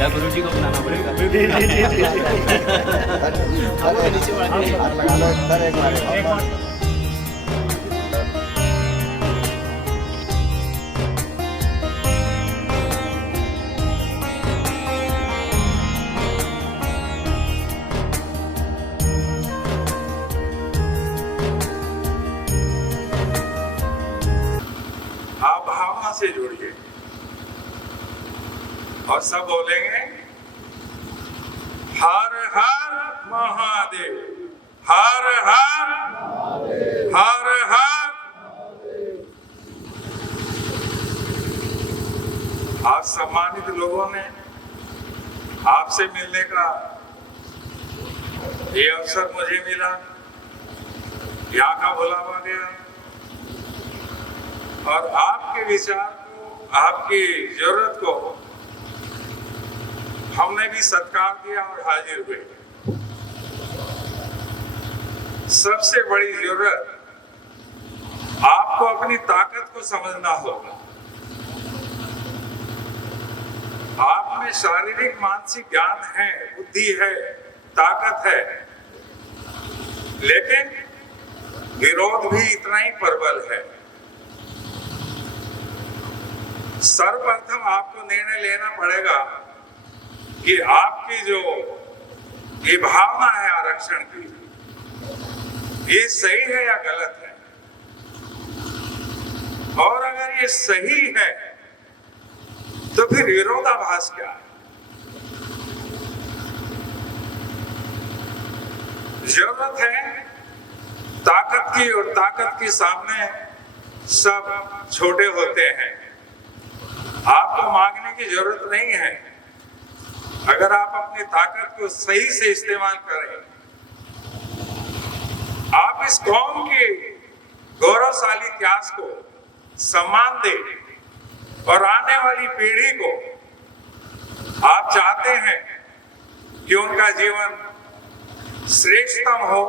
या गुरु जी को बनाना पड़ेगा। आप भावना से जुड़िए और सब बोलेंगे हर हर महादेव, हर हर हर हर। आज सम्मानित लोगों ने आपसे मिलने का ये अवसर मुझे मिला, यहाँ का बुलावा गया और आपके विचार को, आपकी जरूरत को हमने भी सत्कार दिया और हाजिर हुए। सबसे बड़ी जरूरत आपको अपनी ताकत को समझना होगा। आप में शारीरिक मानसिक ज्ञान है, बुद्धि है, ताकत है, लेकिन विरोध भी इतना ही प्रबल है। सर्वप्रथम आपको निर्णय लेना पड़ेगा कि आपकी जो ये भावना है आरक्षण की, ये सही है या गलत है। और अगर ये सही है तो फिर विरोधाभास क्या है। जरूरत है ताकत की, और ताकत के सामने सब छोटे होते हैं। आपको मांगने की जरूरत नहीं है। अगर आप अपनी ताकत को सही से इस्तेमाल करें, आप इस कौम के गौरवशाली इतिहास को सम्मान दें और आने वाली पीढ़ी को आप चाहते हैं कि उनका जीवन श्रेष्ठतम हो,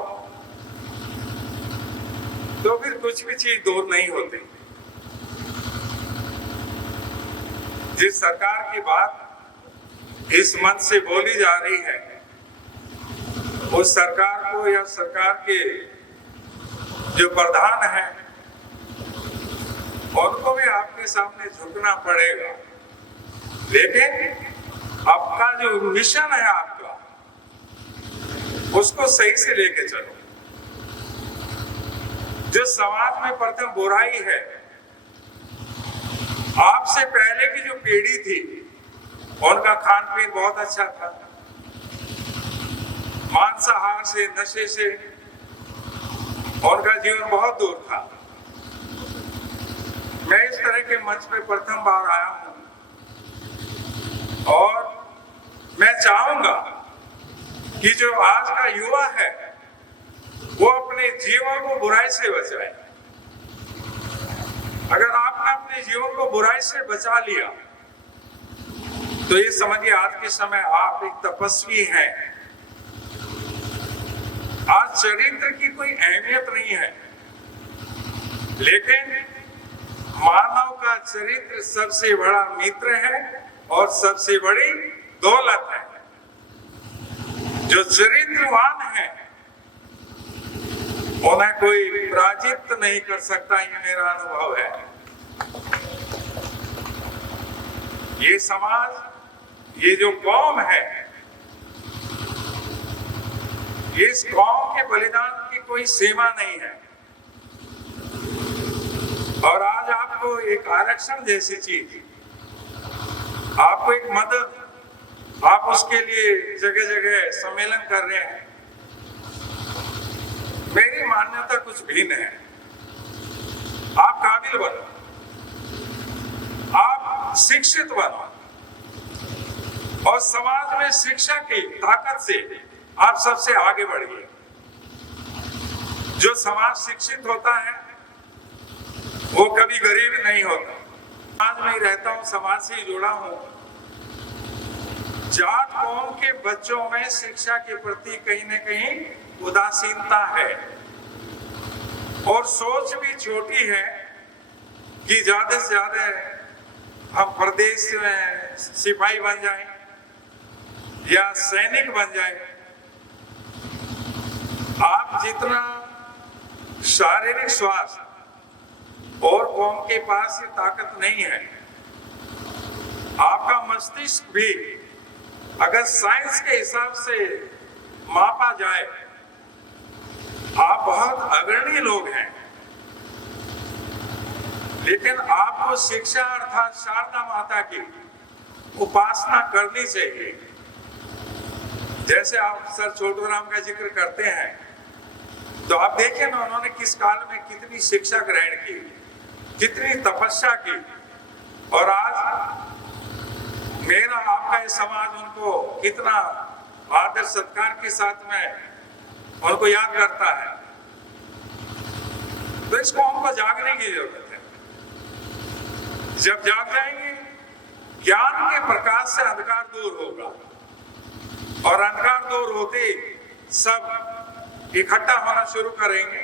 तो फिर कुछ भी चीज दूर नहीं होती। जिस सरकार की बात इस मंच से बोली जा रही है, उस सरकार को या सरकार के जो प्रधान हैं उनको भी आपके सामने झुकना पड़ेगा। लेकिन आपका जो मिशन है आपका, उसको सही से लेके चलो। जो समाज में प्रथम बुराई है, आपसे पहले की जो पीढ़ी थी उनका खान पीन बहुत अच्छा था, मांसाहार से, नशे से उनका जीवन बहुत दूर था। मैं इस तरह के मंच पे प्रथम बार आया हूं और मैं चाहूंगा कि जो आज का युवा है वो अपने जीवन को बुराई से बचाए। अगर आपने अपने जीवन को बुराई से बचा लिया तो ये समझिए आज के समय आप एक तपस्वी हैं। आज चरित्र की कोई अहमियत नहीं है, लेकिन मानव का चरित्र सबसे बड़ा मित्र है और सबसे बड़ी दौलत है। जो चरित्रवान है उन्हें कोई पराजित नहीं कर सकता, ये मेरा अनुभव है। ये समाज, ये जो कौम है, इस कौम के बलिदान की कोई सीमा नहीं है। और आज आपको एक आरक्षण जैसी चीज, आपको एक मदद, आप उसके लिए जगह जगह सम्मेलन कर रहे हैं। मेरी मान्यता कुछ भिन्न है। आप काबिल बनो, आप शिक्षित बनो और समाज में शिक्षा की ताकत से आप सबसे आगे बढ़िए। जो समाज शिक्षित होता है वो कभी गरीब नहीं होता। समाज में ही रहता हूँ, समाज से ही जुड़ा हूँ। जाट कौम के बच्चों में शिक्षा के प्रति कहीं न कहीं उदासीनता है और सोच भी छोटी है कि ज्यादा से ज्यादा हम प्रदेश में सिपाही बन जाएं या सैनिक बन जाएं, आप जितना शारीरिक स्वास्थ्य और कौम के पास ये ताकत नहीं है, आपका मस्तिष्क भी अगर साइंस के हिसाब से मापा जाए, आप बहुत अग्रणी लोग हैं। लेकिन आपको शिक्षा अर्थात शारदा माता की उपासना करनी चाहिए। जैसे आप सर छोटू राम का जिक्र करते हैं, तो आप देखिए ना, उन्होंने किस काल में कितनी शिक्षा ग्रहण की, कितनी तपस्या की, और आज मेरा आपका ये समाज उनको कितना आदर सत्कार के साथ में उनको याद करता है। तो इसको हमको जागने की जरूरत है। जब जाग जाएंगे, ज्ञान के प्रकाश से अंधकार दूर होगा, और अंधकार दूर होते सब इकट्ठा होना शुरू करेंगे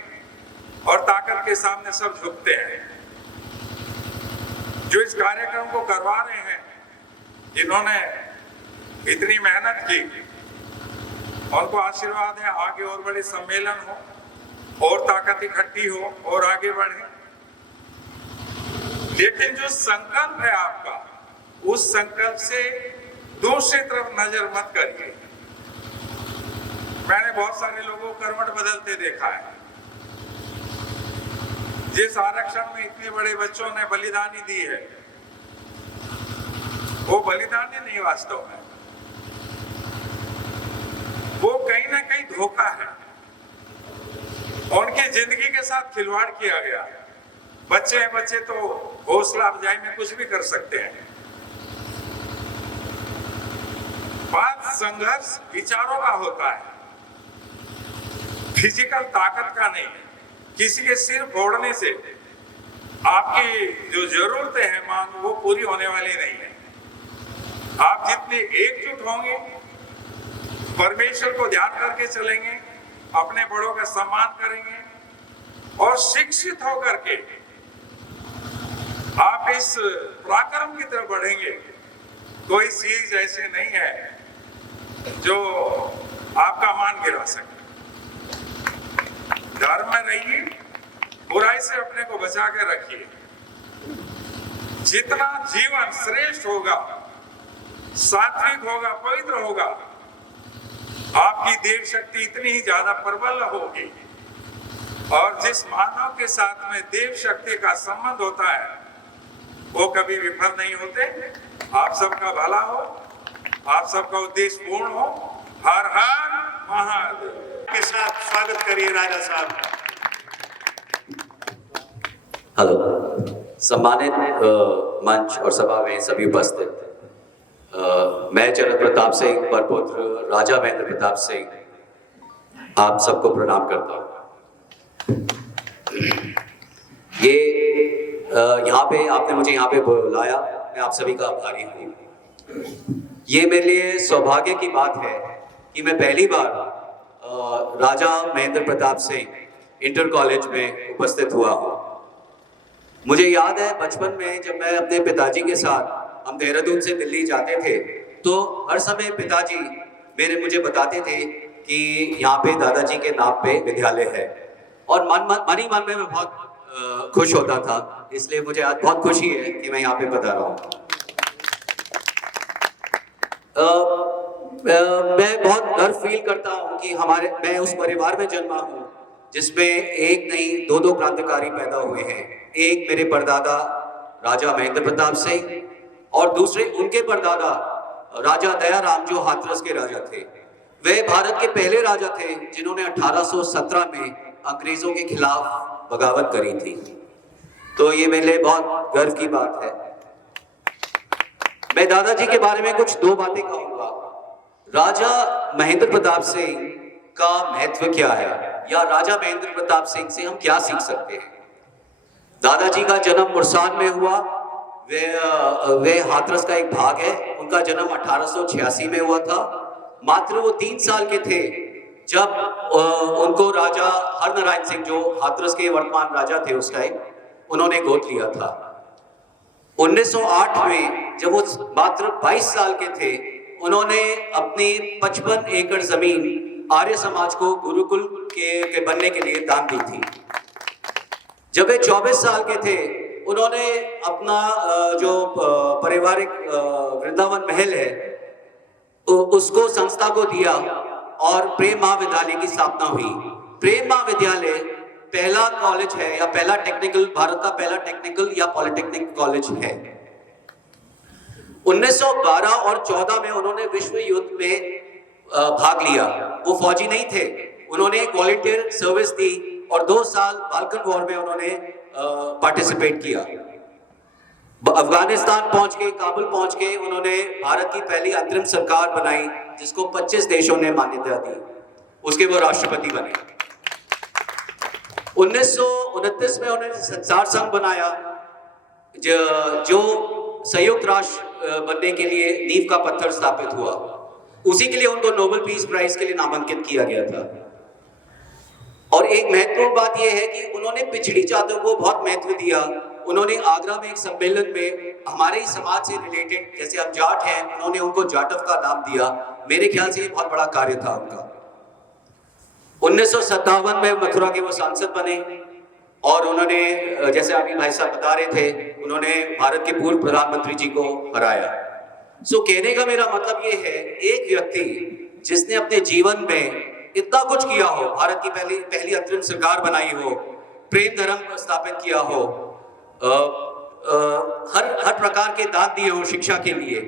और ताकत के सामने सब झुकते हैं। जो इस कार्यक्रम को करवा रहे हैं, जिन्होंने इतनी मेहनत की, उनको आशीर्वाद है, आगे और बड़े सम्मेलन हो और ताकत इकट्ठी हो और आगे बढ़े। लेकिन जो संकल्प है आपका, उस संकल्प से दूसरी तरफ नजर मत करिए। मैंने बहुत सारे लोगों को करवट बदलते देखा है। जिस आरक्षण में इतने बड़े बच्चों ने बलिदानी दी है, वो बलिदानी नहीं, वास्तव में वो कहीं ना कहीं धोखा है। उनकी जिंदगी के साथ खिलवाड़ किया गया। बच्चे हैं, बच्चे तो हौसला अफजाई में कुछ भी कर सकते हैं। बात संघर्ष विचारों का होता है, फिजिकल ताकत का नहीं। किसी के सिर फोड़ने से आपकी जो जरूरतें हैं मांग, वो पूरी होने वाली नहीं है। आप जितने एकजुट होंगे, परमेश्वर को ध्यान करके चलेंगे, अपने बड़ों का सम्मान करेंगे और शिक्षित होकर के आप इस पराक्रम की तरफ बढ़ेंगे। कोई चीज ऐसी नहीं है जो आपका मान गिरा सके। धर्म में रहिए, बुराई से अपने को बचा के रखिए। जितना जीवन श्रेष्ठ होगा, सात्विक होगा, पवित्र होगा, आपकी देव शक्ति इतनी ही ज्यादा प्रबल होगी। और जिस मानव के साथ में देव शक्ति का संबंध होता है, वो कभी विफल नहीं होते। आप सबका भला हो, आप सबका उद्देश्य पूर्ण हो। हर हर महादेव के साथ स्वागत करिए राजा साहब। हेलो, सम्मानित मंच और सभा में सभी उपस्थित, मैं चरण प्रताप सिंह, परपुत्र राजा महेंद्र प्रताप सिंह, आप सबको प्रणाम करता हूँ। ये यहाँ पे आपने मुझे यहाँ पे बुलाया, मैं आप सभी का आभारी हूँ। ये मेरे लिए सौभाग्य की बात है कि मैं पहली बार राजा महेंद्र प्रताप सिंह इंटर कॉलेज में उपस्थित हुआ हूँ। मुझे याद है बचपन में जब मैं अपने पिताजी के साथ हम देहरादून से दिल्ली जाते थे, तो हर समय पिताजी मुझे बताते थे कि यहाँ पे दादाजी के नाम पे विद्यालय है, और मन ही मन में मैं बहुत खुश होता था। इसलिए मुझे आज बहुत खुशी है कि मैं यहाँ पे बता रहा हूँ। मैं बहुत गर्व फील करता हूँ कि मैं उस परिवार में जन्मा हूँ जिसमें एक नहीं दो क्रांतिकारी पैदा हुए हैं। एक मेरे परदादा राजा महेंद्र प्रताप सिंह, और दूसरे उनके परदादा राजा दयाराम, जो हाथरस के राजा थे। वे भारत के पहले राजा थे जिन्होंने 1817 में अंग्रेजों के खिलाफ बगावत करी थी। तो ये मेरे लिए बहुत गर्व की बात है। मैं दादाजी के बारे में कुछ दो बातें कहूंगा। राजा महेंद्र प्रताप सिंह का महत्व क्या है, या राजा महेंद्र प्रताप सिंह से हम क्या सीख सकते हैं। दादाजी का जन्म मुरसान में हुआ। वे हाथरस का एक भाग है। उनका जन्म 1886 में हुआ था। मात्र वो 3 साल के थे जब उनको राजा हरनारायण सिंह, जो हाथरस के वर्तमान राजा थे उस टाइम, उन्होंने गोद लिया था। 1908 में जब वो मात्र 22 साल के थे, उन्होंने अपनी 55 एकड़ जमीन आर्य समाज को गुरुकुल के बनने के लिए दान दी थी। जब वे 24 साल के थे, उन्होंने अपना जो पारिवारिक वृंदावन महल है उसको संस्था को दिया और प्रेम महाविद्यालय की स्थापना हुई। प्रेम महाविद्यालय पहला कॉलेज है या पहला टेक्निकल, भारत का पहला टेक्निकल या पॉलिटेक्निक कॉलेज है। 1912 और 14 में उन्होंने विश्व युद्ध में भाग लिया। वो फौजी नहीं थे, उन्होंने वॉलंटियर सर्विस दी और 2 साल बाल्कन वॉर में उन्होंने पार्टिसिपेट किया। अफगानिस्तान पहुंच के, काबुल पहुंच के उन्होंने भारत की पहली अंतरिम सरकार बनाई जिसको 25 देशों ने मान्यता दी। उसके वो राष्ट्रपति बने। 1929 में उन्होंने संसार संघ बनाया जो संयुक्त राष्ट्र बनने के लिए नींव का पत्थर स्थापित हुआ। उसी के लिए उनको नोबेल पीस प्राइज के लिए नामांकित किया गया था। और एक महत्वपूर्ण बात यह है कि उन्होंने पिछड़ी जातों को बहुत महत्व दिया। उन्होंने आगरा में एक सम्मेलन में हमारे ही समाज से रिलेटेड, जैसे हम जाट हैं, उन्होंने उनको जाटव का नाम दिया। मेरे ख्याल से ये बहुत बड़ा कार्य था उनका। 1957 में मथुरा के वो सांसद बने और उन्होंने, जैसे अभी भाई साहब बता रहे थे, उन्होंने भारत के पूर्व प्रधानमंत्री जी को हराया। सो कहने का मेरा मतलब ये है, एक व्यक्ति जिसने अपने जीवन में इतना कुछ किया हो, भारत की पहली अंतरिम सरकार बनाई हो, प्रेम धर्म स्थापित किया हो, हर प्रकार के दान दिए हो शिक्षा के लिए,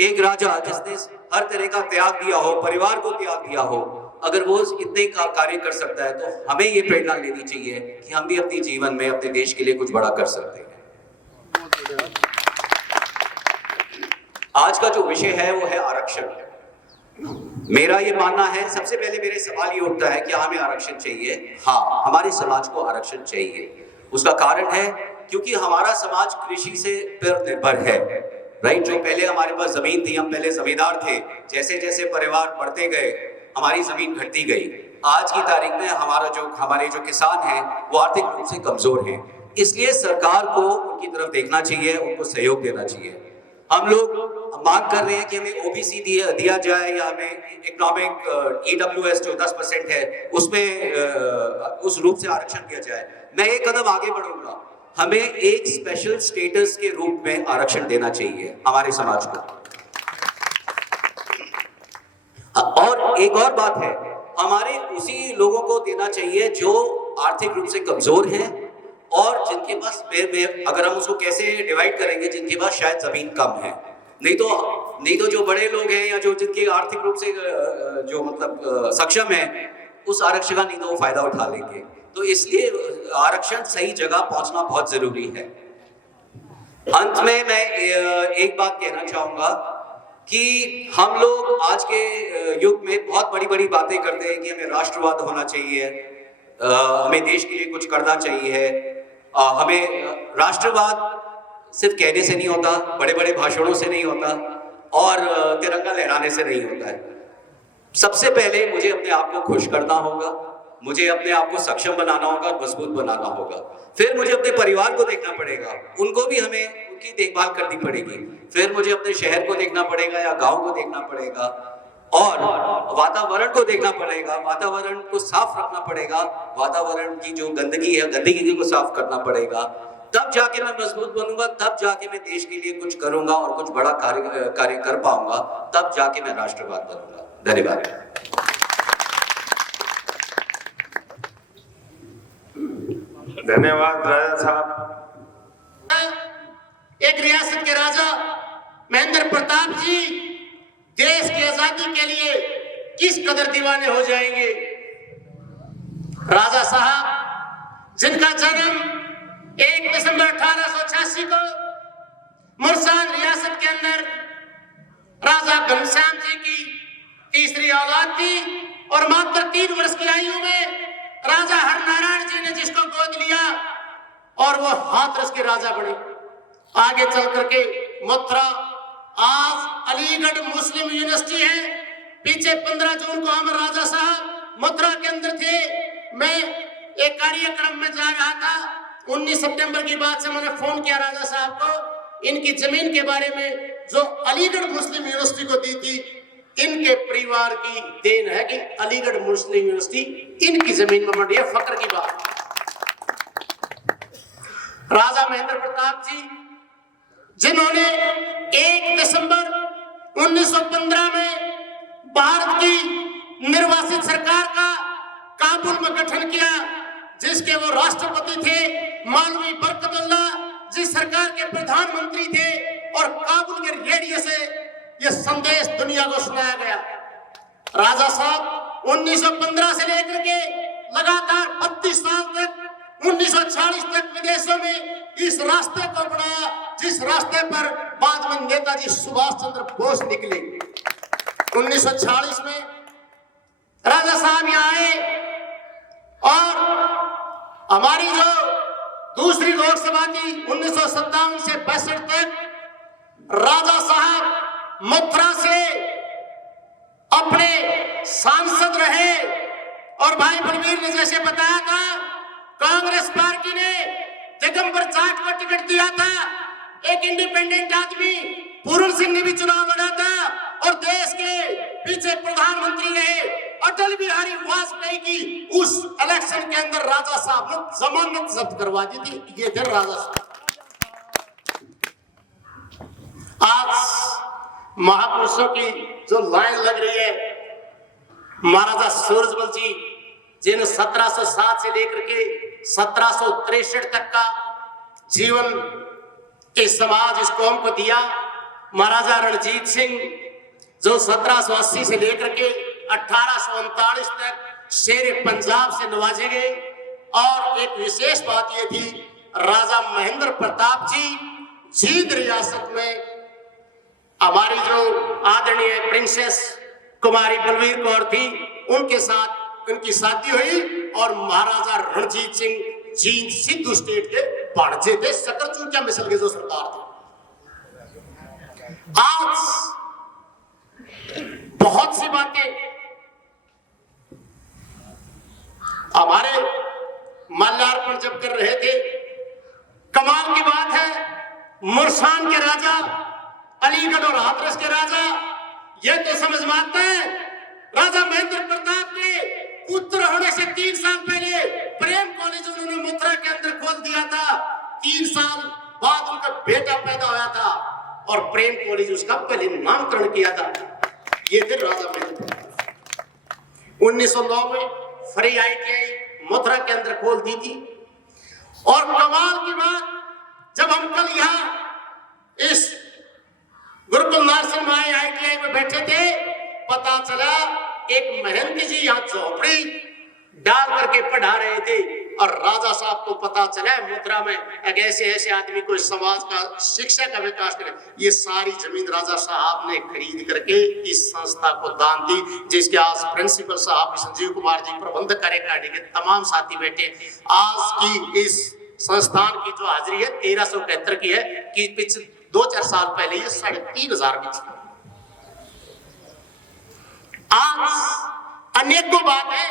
एक राजा जिसने हर तरह का त्याग दिया हो, परिवार को त्याग दिया हो, अगर वो इतने कार्य कर सकता है तो हमें ये प्रेरणा लेनी चाहिए कि हम भी अपने जीवन में अपने देश के लिए कुछ बड़ा कर सकते हैं। आज का जो विषय है वो है आरक्षण। मेरा ये मानना है, सबसे पहले मेरे सवाल ये उठता है, क्या हमें आरक्षण चाहिए? हाँ, हमारे समाज को आरक्षण चाहिए। उसका कारण है क्योंकि हमारा समाज कृषि से पर निर्भर है, राइट। जो पहले हमारे पास जमीन थी, हम पहले जमींदार थे, जैसे जैसे परिवार बढ़ते गए हमारी जमीन घटती गई। आज की तारीख में हमारे जो किसान हैं वो आर्थिक रूप से कमजोर हैं। इसलिए सरकार को उनकी तरफ देखना चाहिए, उनको सहयोग देना चाहिए। हम लोग मांग कर रहे हैं कि हमें ओबीसी दिया जाए या हमें इकोनॉमिक ईडब्ल्यूएस जो 10% है उसमें उस रूप से आरक्षण दिया जाए। मैं एक कदम आगे बढ़ूंगा, हमें एक स्पेशल स्टेटस के रूप में आरक्षण देना चाहिए हमारे समाज को। और एक और बात है, हमारे उसी लोगों को देना चाहिए जो आर्थिक रूप से कमजोर हैं और जिनके पास अगर हम उसको कैसे डिवाइड करेंगे, जिनके पास शायद जमीन कम है। नहीं तो जो बड़े लोग हैं या जो जिनके आर्थिक रूप से जो मतलब सक्षम है, उस आरक्षण का नहीं तो वो फायदा उठा लेंगे। तो इसलिए आरक्षण सही जगह पहुंचना बहुत जरूरी है। अंत में मैं एक बात कहना चाहूंगा कि हम लोग आज के युग में बहुत बड़ी बड़ी बातें करते हैं कि हमें राष्ट्रवाद होना चाहिए, हमें देश के लिए कुछ करना चाहिए। हमें राष्ट्रवाद सिर्फ कहने से नहीं होता, बड़े बड़े भाषणों से नहीं होता और तिरंगा लहराने से नहीं होता है। सबसे पहले मुझे अपने आप को खुश करना होगा, मुझे अपने आप को सक्षम बनाना होगा, मजबूत बनाना होगा। फिर मुझे अपने परिवार को देखना पड़ेगा, उनको भी हमें उनकी देखभाल करनी पड़ेगी। फिर मुझे अपने शहर को देखना पड़ेगा या गांव को देखना पड़ेगा और वातावरण को देखना पड़ेगा, वातावरण को साफ रखना पड़ेगा, वातावरण की जो गंदगी है गंदगी को साफ करना पड़ेगा। तब जाके मैं मजबूत बनूंगा, तब जाके मैं देश के लिए कुछ करूंगा और कुछ बड़ा कार्य कर पाऊंगा, तब जाके मैं राष्ट्रवाद बनूंगा। धन्यवाद। धन्यवाद राजा साहब। एक रियासत के राजा महेंद्र प्रताप जी देश की आजादी के लिए किस कदर दीवाने हो जाएंगे। राजा साहब जिनका जन्म 1 दिसंबर 1886 को मुरसान रियासत के अंदर राजा घनश्याम जी की तीसरी औलाद थी और मात्र 3 वर्ष की आयु में राजा हरनारायण जी ने जिसको गोद लिया और वो हाथरस के राजा बने। आगे चल करके मथुरा आज अलीगढ़ मुस्लिम यूनिवर्सिटी है। पीछे 15 जून को हम राजा साहब मथुरा के अंदर थे। मैं एक कार्यक्रम में जा रहा था, 19 सितंबर की बात से मैंने फोन किया राजा साहब को इनकी जमीन के बारे में जो अलीगढ़ मुस्लिम यूनिवर्सिटी को दी थी, इनके परिवार की देन है कि अलीगढ़ मुस्लिम यूनिवर्सिटी इनकी जमीन में मंडी है। फक्र की बात। राजा महेंद्र प्रताप जी, जिन्होंने 1 दिसंबर 1915 में भारत की निर्वासित सरकार का काबुल में गठन किया, जिसके वो राष्ट्रपति थे, मौलवी बरकतुल्ला जिस सरकार के प्रधानमंत्री थे, और काबुल के रेडियो से यह संदेश दुनिया को सुनाया गया। राजा साहब 1915 से लेकर के लगातार 32 साल तक 1940 तक विदेशों में इस रास्ते को बढ़ाया, जिस रास्ते पर बाद में नेताजी सुभाष चंद्र बोस निकले। 1940 में राजा साहब यहाँ आए और हमारी जो दूसरी लोकसभा थी 1957 से 62 तक, राजा साहब मथुरा से अपने सांसद रहे। और भाई बलवीर ने जैसे बताया था, कांग्रेस पार्टी ने दिगंबर जाट को टिकट दिया था, एक इंडिपेंडेंट आदमी पूरन सिंह ने भी चुनाव लड़ा था, और देश के पीछे प्रधानमंत्री रहे अटल बिहारी वाजपेयी की उस इलेक्शन के अंदर राजा साहब ने जमानत जब्त करवा दी थी। ये थे राजा साहब। आज महापुरुषों की जो लाइन लग रही है, महाराजा सूरजमल जी जिन्हें 1707 से लेकर के 1763 तक का जीवन इस समाज इस कौम को दिया। महाराजा रणजीत सिंह जो 1780 से लेकर के 1839 तक शेर पंजाब से नवाजे गए। और एक विशेष बात यह थी, राजा महेंद्र प्रताप जी जींद रियासत में हमारी जो आदरणीय प्रिंसेस कुमारी बलवीर कौर थी, उनके साथ उनकी शादी हुई, और महाराजा रणजीत सिंह जींद सिद्धू स्टेट के भांजे थे, सकरचूटिया मिसल के जो सरदार थे। आज बहुत सी बातें हमारे माल्यार्पण जब कर रहे थे, कमाल की बात है, मुरसान के राजा, अलीगढ़ और हाथरस के राजा ये तो समझ मानते हैं, राजा महेंद्र प्रताप के पुत्र होने से 3 साल पहले प्रेम कॉलेज उन्होंने मथुरा के अंदर खोल दिया था। 3 साल बाद उनका बेटा पैदा हुआ था और प्रेम कॉलेज उसका पहले नामकरण किया था। ये थे राजा महेंद्र प्रताप। 1909 में फ्री ITI मथुरा के अंदर खोल दी थी। और कमाल की बात, जब हम कल यहाँ इस गुरुकुल नरसिंह माई ITI में बैठे थे, पता चला एक महंत जी यहाँ झोपड़ी डाल करके पढ़ा रहे थे, और राजा साहब को पता चला मथुरा में एक ऐसे आदमी को समाज का शिक्षा का विकास करे। ये सारी जमीन राजा साहब ने खरीद करके इस संस्था को दान दी, जिसके आज प्रिंसिपल साहब संजीव कुमार जी, प्रबंधक कार्यकारिणी के तमाम साथी बैठे। आज की इस संस्थान की जो हाजिरी है 1371 की है, कि पिछले 2-4 साल पहले ये 3500 की थी। आज अनेकों बात है,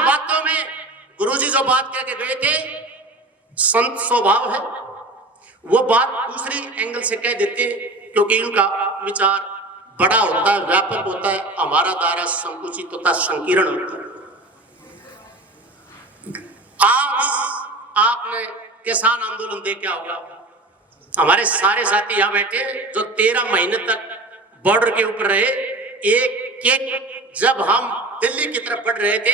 बातों में गुरुजी जो बात कह के गए थे, संत स्वभाव है, वो बात दूसरी एंगल से कह देते हैं, क्योंकि उनका विचार बड़ा होता है, व्यापक होता है, हमारा दायरा संकुचित होता है, संकीर्ण होता है। आज आपने किसान आंदोलन देखा होगा, हमारे सारे साथी यहाँ बैठे जो 13 महीने तक बॉर्डर के ऊपर रहे। एक जब हम दिल्ली की तरफ बढ़ रहे थे,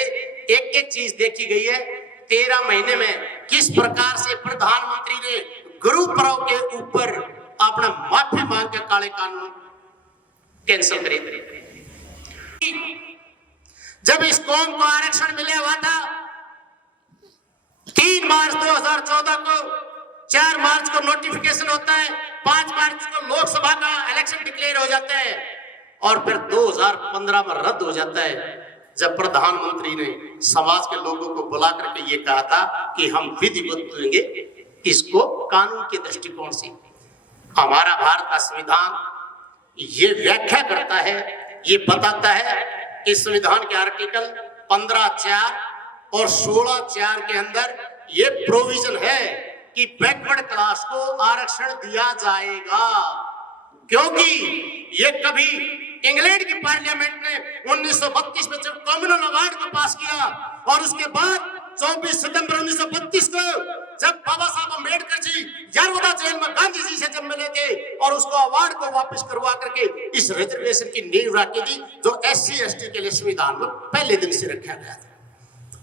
एक चीज देखी गई है, 13 महीने में किस प्रकार से प्रधानमंत्री ने गुरु पर्व के ऊपर अपना माफी मांग के काले कानून कैंसिल करे। जब इस कौम को आरक्षण मिला हुआ था 3 मार्च 2014 को, 4 मार्च को नोटिफिकेशन होता है, 5 मार्च को लोकसभा का इलेक्शन डिक्लेयर हो जाता है, और फिर 2015 में रद्द हो जाता है, जब प्रधानमंत्री ने समाज के लोगों को बुला करके ये कहा था कि हम विधिवत देंगे इसको कानून के दृष्टिकोण से। हमारा भारत का संविधान ये व्याख्या करता है, ये बताता है कि संविधान के आर्टिकल 15(4) और 16(4) के अंदर ये प्रोविजन है कि बैकवर्ड क्लास को आरक्षण दिया जाएगा, क्योंकि ये कभी इंग्लैंड की पार्लियामेंट ने 1932 में जब कॉमनवेल्थ अवार्ड को पास किया और उसके बाद 24 सितंबर 1932 को जब बाबा साहब अम्बेडकर जी यरवदा जेल में गांधी जी से जब मिले थे और उसको अवार्ड को वापस करवा करके इस रिजर्वेशन की नींव रखी थी जो SC ST के लिए संविधान में पहले दिन से रखा गया था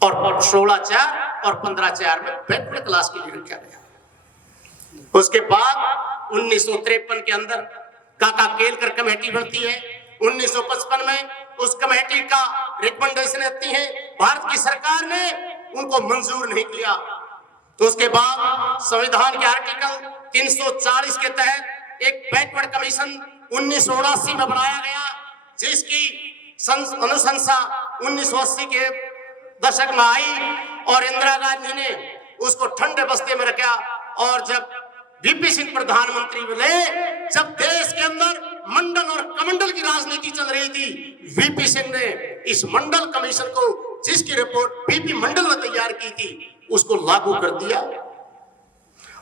और 16(4) और 15(4) में बैकवर्ड क्लास के लिए रखा गया। उसके बाद 1953 के अंदर काका केलकर कमेटी बनती है। 1955 में उस कमेटी का रिकमेंडेशन आती है, भारत की सरकार ने उनको मंजूर नहीं किया। तो उसके बाद संविधान के आर्टिकल 340 के तहत एक बैकवर्ड कमीशन 1979 में बनाया गया, जिसकी अनुशंसा 1980 के दशक में आई और इंदिरा गांधी ने उसको ठंडे बस्ते में रखा। और जब VP सिंह प्रधानमंत्री बने, जब देश के अंदर मंडल और कमंडल की राजनीति चल रही थी, VP सिंह ने इस मंडल कमीशन को, जिसकी रिपोर्ट VP मंडल ने तैयार की थी, उसको लागू कर दिया।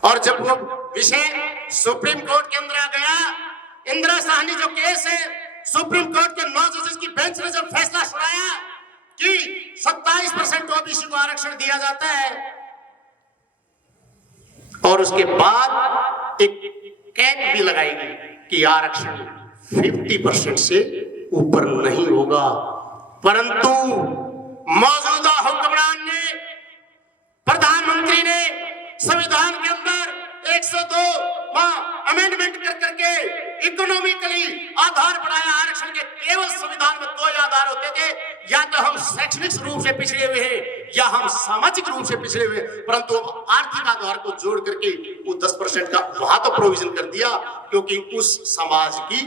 और जब वो विषय सुप्रीम कोर्ट के अंदर आ गया, इंदिरा साहनी जो केस है, सुप्रीम कोर्ट के 9 जजेस की बेंच ने जब फैसला सुनाया कि 27% OBC को आरक्षण दिया जाता है, और उसके बाद एक कैप भी लगाई गई कि आरक्षण 50% से ऊपर नहीं होगा। परंतु मौजूदा हुक्मरान ने, प्रधानमंत्री ने संविधान के अंदर 102 अमेंडमेंट कर करके इकोनॉमिकली आधार बढ़ाया। आरक्षण के केवल संविधान में 2 आधार होते थे, या तो हम शैक्षणिक रूप से पिछड़े हुए हैं या हम सामाजिक रूप से पिछड़े हुए, परंतु आर्थिक आधार को जोड़ करके वो 10% का वहां तो प्रोविजन कर दिया, क्योंकि उस समाज की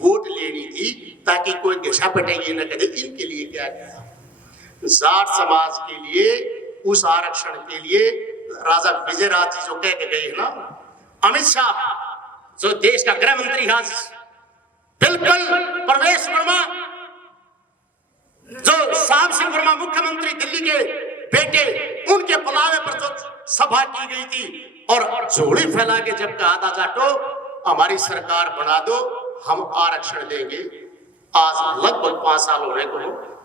वोट लेनी थी ताकि कोई घिसा पटेगी न कहे इनके लिए क्या किया। जाट समाज के लिए उस आरक्षण के लिए राजा विजयराज जी जो कह के गए ना, अमित शाह जो देश का गृह मंत्री है, बिल्कुल प्रवेश वर्मा जो साहब सिंह वर्मा मुख्यमंत्री दिल्ली के बेटे, उनके बुलावे पर जो सभा की गई थी और झोली फैला के जब कहा था जाटो हमारी सरकार बना दो, हम आरक्षण देंगे। आज लगभग 5 साल होने को,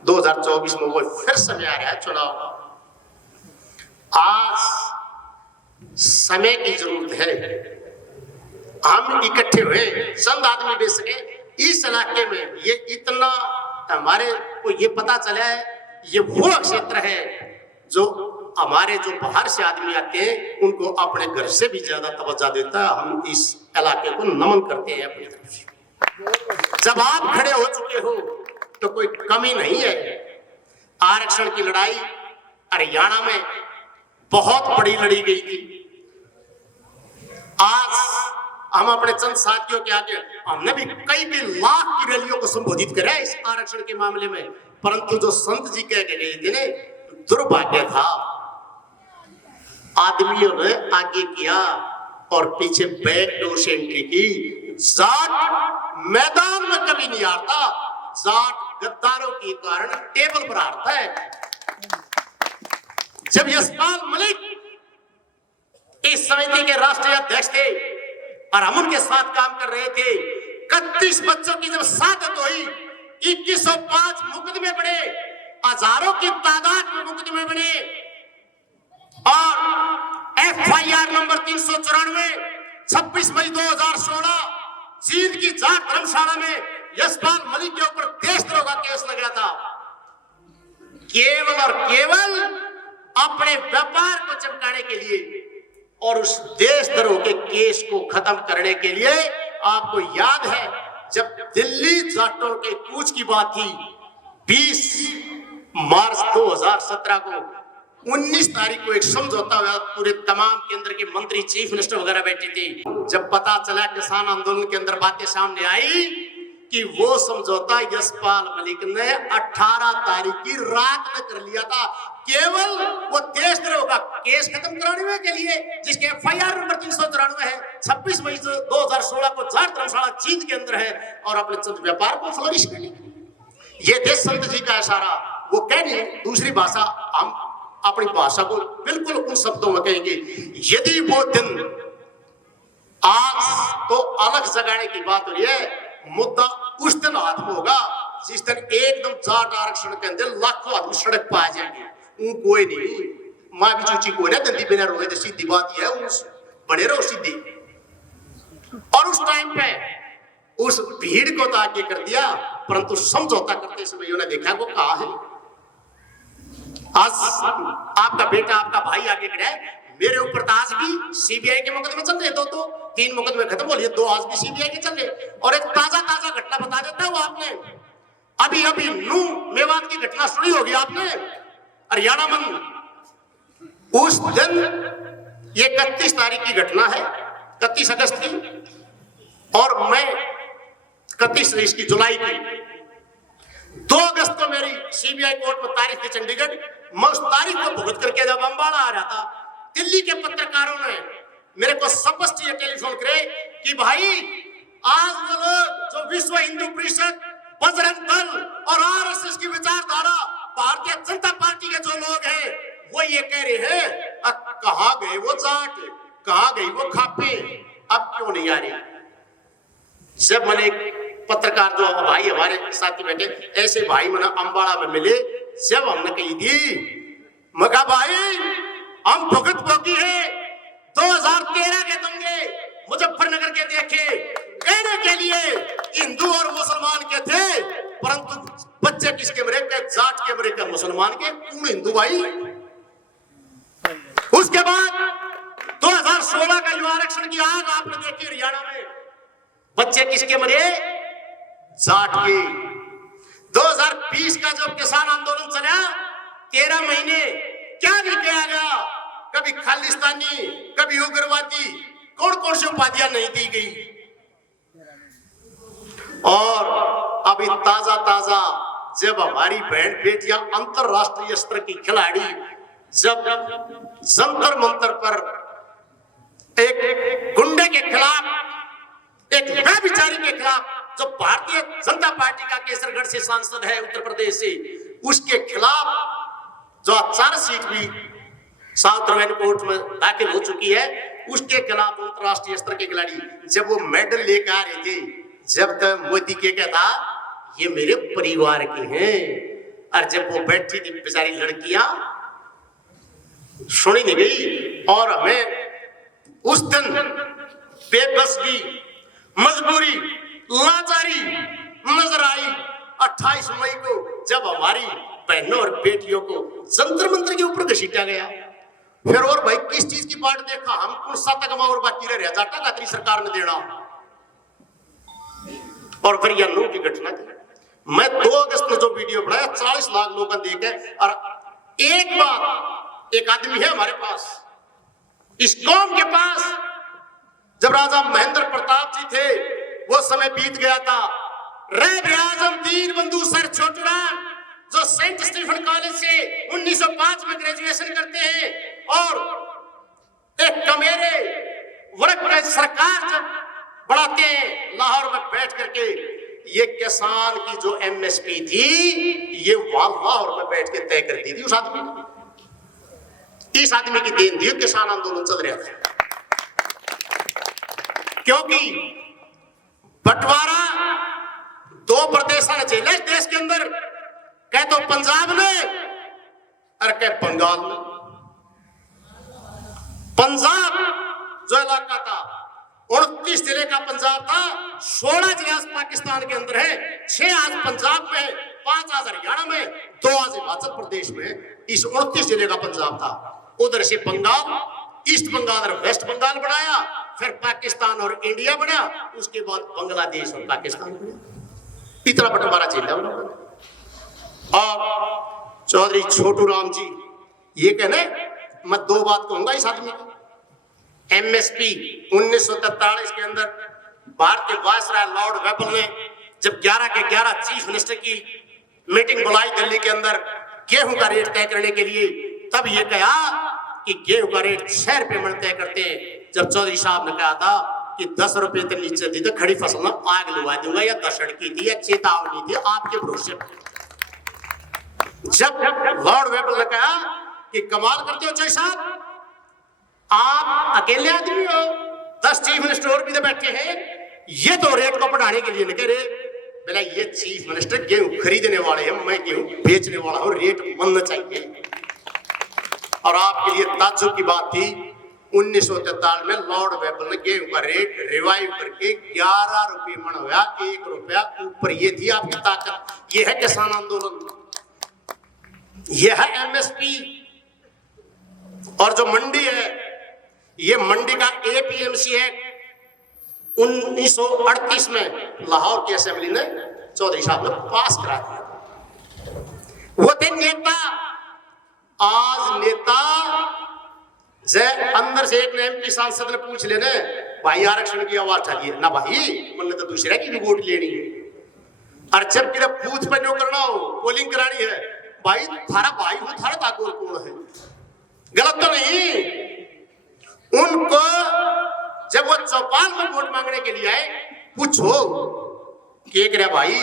2024 में वो फिर समय आ रहा है चुनाव। आज समय की जरूरत है, हम इकट्ठे हुए, चंद आदमी बेच सके इस इलाके में। ये इतना हमारे को ये पता चला है, ये वो क्षेत्र है जो हमारे जो बाहर से आदमी आते हैं उनको अपने घर से भी ज्यादा तवज्जो देता है। हम इस इलाके को नमन करते हैं अपनी तरफ से। जब आप खड़े हो चुके हो तो कोई कमी नहीं है। आरक्षण की लड़ाई हरियाणा में बहुत बड़ी लड़ी गई थी। आज हम अपने चंद साथियों के आगे हमने भी कई लाख की रैलियों को संबोधित करा इस आरक्षण के मामले में, परंतु जो संत जी कह के गए थे ने, दुर्भाग्य था आदमियों ने आगे किया और पीछे बैकडोर से एंट्री की। जाट मैदान में कभी नहीं हारता, जाट गद्दारों के कारण टेबल पर हारता है। जब यशपाल मलिक इस समिति के राष्ट्रीय अध्यक्ष थे और हम उनके साथ काम कर रहे थे, 31 बच्चों की जब शहादत हुई, 2105 मुकदमे बने, हजारों की तादाद में मुकदमे बने और FIR नंबर 394 26 मई 2016 जींद की जाट धर्मशाला में यशपाल मलिक के ऊपर देशद्रोह का केस लगा था। केवल और केवल अपने व्यापार को चमकाने के लिए और उस देशद्रोह के केस को खत्म करने के लिए। आपको याद है जब दिल्ली जाटों के कूच की बात थी, 20 मार्च 2017 को 19 तारीख को एक समझौता हुआ, पूरे तमाम केंद्र के मंत्री चीफ मिनिस्टर वगैरह बैठे थे। जब पता चला किसान आंदोलन के अंदर बातें सामने आई कि वो समझौता यशपाल मलिक ने 18 तारीख की रात में कर लिया था, केवल वो देशद्रोह का केस खत्म कराने के लिए, जिसके FIR नंबर 394 है, 26 मई 2016 को जाट धर्मशाला जींद के अंदर है, और अपने चंद व्यापार को फ्लोरिश करने। ये देश संत जी का इशारा, वो कह रही दूसरी भाषा हम अपनी भाषा को बिल्कुल उन शब्दों में कहेंगे, यदि वो दिन आज तो अलग जगाने की बात हो रही है, मुद्दा उस दिन हाथ होगा जिस दिन एकदम जाट आरक्षण के अंदर लाखों आदमी सड़क पर आ जाएंगे। कोई नहीं माँ भी चूची को ना दंदी बिना रोए, सीधी बात है उस बने रहो सीधी। और उस टाइम पे उस भीड़ को तो आगे कर दिया, परंतु समझौता करते समय उन्होंने देखा वो कहा है। आज आपका बेटा आपका भाई आगे खड़ा है, मेरे ऊपर तो आज भी सीबीआई के मुकदमे चल रहे, 2-3 मुकदमे खत्म हो लिए, 2 आज भी सीबीआई के चल रहे। और एक ताजा घटना बता देता हूं, आपने अभी नू मेवात की घटना सुनी होगी आपने, हरियाणा में। उस दिन ये 31 तारीख की घटना है, 31 अगस्त की, और मैं 31 की जुलाई की 2 अगस्त को मेरी सीबीआई कोर्ट में तारीख थी चंडीगढ़। मैं उस तारीख को भुगत करके जब अम्बाड़ा आ रहा था, दिल्ली के पत्रकारों ने मेरे को स्पष्ट ये टेलीफोन करे कि भाई आज वो लोग जो विश्व हिंदू परिषद, बजरंग दल और आरएसएस की विचारधारा, भारतीय जनता पार्टी के जो लोग हैं वो ये कह रहे हैं, कहां गए वो जाट, कहां गई वो खापे, अब क्यों नहीं आ रही। जब मैंने पत्रकार जो भाई हमारे साथी बैठे, ऐसे भाई मैंने अम्बाड़ा में मिले, जब हमने कही थी मगा भाई हम भुगत भोगी है 2013 के दंगे मुजफ्फरनगर के देखे, कहने के लिए हिंदू और मुसलमान के थे, परंतु बच्चे किसके मरे के, जाट के मरे के, मुसलमान के, कौन हिंदू भाई। उसके बाद 2016 का युवा आरक्षण की आग आपने देखी हरियाणा में, बच्चे किसके मरे, जाट के। 2020 का जब किसान आंदोलन चला, 13 महीने क्या नहीं किया गया, कभी खालिस्तानी, कभी उग्रवादी, कौन सी उपाधियां नहीं दी गई। और अभी ताजा जब हमारी बहन बेटियां अंतरराष्ट्रीय स्तर की खिलाड़ी जब जंतर मंतर पर एक गुंडे के खिलाफ, एक व्यभिचारी के खिलाफ, जो भारतीय जनता पार्टी का केसरगढ़ से सांसद है उत्तर प्रदेश से, उसके खिलाफ जो चार्जशीट भी साउथ ट्रायल कोर्ट में दाखिल हो चुकी है, उसके खिलाफ अंतरराष्ट्रीय स्तर के खिलाड़ी जब वो मेडल लेकर आ रहे थे, जब तक मोदी के कहता ये मेरे परिवार के हैं, और जब वो बैठी थी बेचारी लड़कियां, सुनी नहीं गई। और हमें उस दिन बेबसी, मजबूरी, लाचारी नजर आई 28 मई को, जब हमारी बहनों और बेटियों को जंतर मंतर के ऊपर घसीटा गया। फिर और भाई किस चीज की बाट देखा, हम कौन सा तक और बाकी रह जाता खातरी सरकार ने देना। और फिर यह नूह की घटना थी। मैं 2 अगस्त में जो वीडियो बनाया 40 लाख लोग देखे, और एक बात, एक आदमी है हमारे पास, इस कौम के पास, जब राजा महेंद्र प्रताप जी थे वो समय बीत गया था, रह आजम दीन बंधु सर छोटूराम जो सेंट स्टीफन कॉलेज से 1905 में ग्रेजुएशन करते हैं, और एक कमेरे वर्ग का सरकार जब बढ़ाते हैं लाहौर में बैठ करके, ये किसान की जो एमएसपी थी ये वहां लाहौर में बैठ के तय करती थी उस आदमी ने। इस आदमी की देन थी, किसान आंदोलन चल रहा था। क्योंकि बंटवारा 2 प्रदेशों ने झेला इस देश के अंदर, कह तो पंजाब ने और कह बंगाल ने। पंजाब जो इलाका था 29 जिले का पंजाब था, 16 जिले आज पाकिस्तान के अंदर है, 6 आज पंजाब में, 5 आज हरियाणा में, 2 आज हिमाचल प्रदेश में। इस 29 जिले का पंजाब था। उधर से बंगाल, ईस्ट बंगाल और वेस्ट बंगाल बनाया, फिर पाकिस्तान और इंडिया बना, उसके बाद बांग्लादेश और पाकिस्तान बना। इतना बंटवारा झेला उन्होंने। और चौधरी छोटूराम जी ये कहने, मैं 2 बात कहूंगा इस आदमी को। एमएसपी 1943 के अंदर भारतीय वायसराय लॉर्ड वेपल ने जब 11 के 11 चीफ मिनिस्टर की मीटिंग बुलाई दिल्ली के अंदर गेहूं का रेट तय करने के लिए, तब ये कहा कि गेहूं का रेट 6 रुपए मन तय करते हैं। जब चौधरी साहब ने कहा था कि 10 रुपए तो नीचे दी तो खड़ी फसल में आग लगा दूंगा, या दशड़ की थी या चेतावनी थी आपके भरोसे। जब लॉर्ड वेपल ने कहा कि कमाल करते हो चाहे साहब, आप अकेले आदमी हो, 10 चीफ मिनिस्टर और भी तो बैठे हैं, ये तो रेट को बढ़ाने के लिए नहीं कह रहे। बोला ये चीफ मिनिस्टर गेहूं खरीदने वाले हैं, मैं गेहूं बेचने वाला हूं, रेट बनना चाहिए। और आपके लिए ताज्जुब की बात थी, 1943 में लॉर्ड वेबल ने गेहूं का रेट रिवाइव करके 11 रुपये मन हुआ, 1 रुपया ऊपर। ये थी आपकी ताकत, ये है किसान आंदोलन, ये है एमएसपी। और जो मंडी है, ये मंडी का एपीएमसी है 1938 में लाहौर की असेंबली ने चौधरी साहब ने पास करा दिया। वो थे नेता। आज नेता जे अंदर से एक एमपी सांसद ने पूछ लेने, भाई आरक्षण की आवाज चाहिए ना भाई, मैंने तो दूसरे की भी वोट लेनी है। और जब किधर बूथ पे नो करना हो, पोलिंग करानी है, भाई थारा भाई हो, थारा ताकूर कौन है? गलत तो नहीं। उनको जब वो चौपाल में वोट मांगने के लिए आए, पूछो कि एक भाई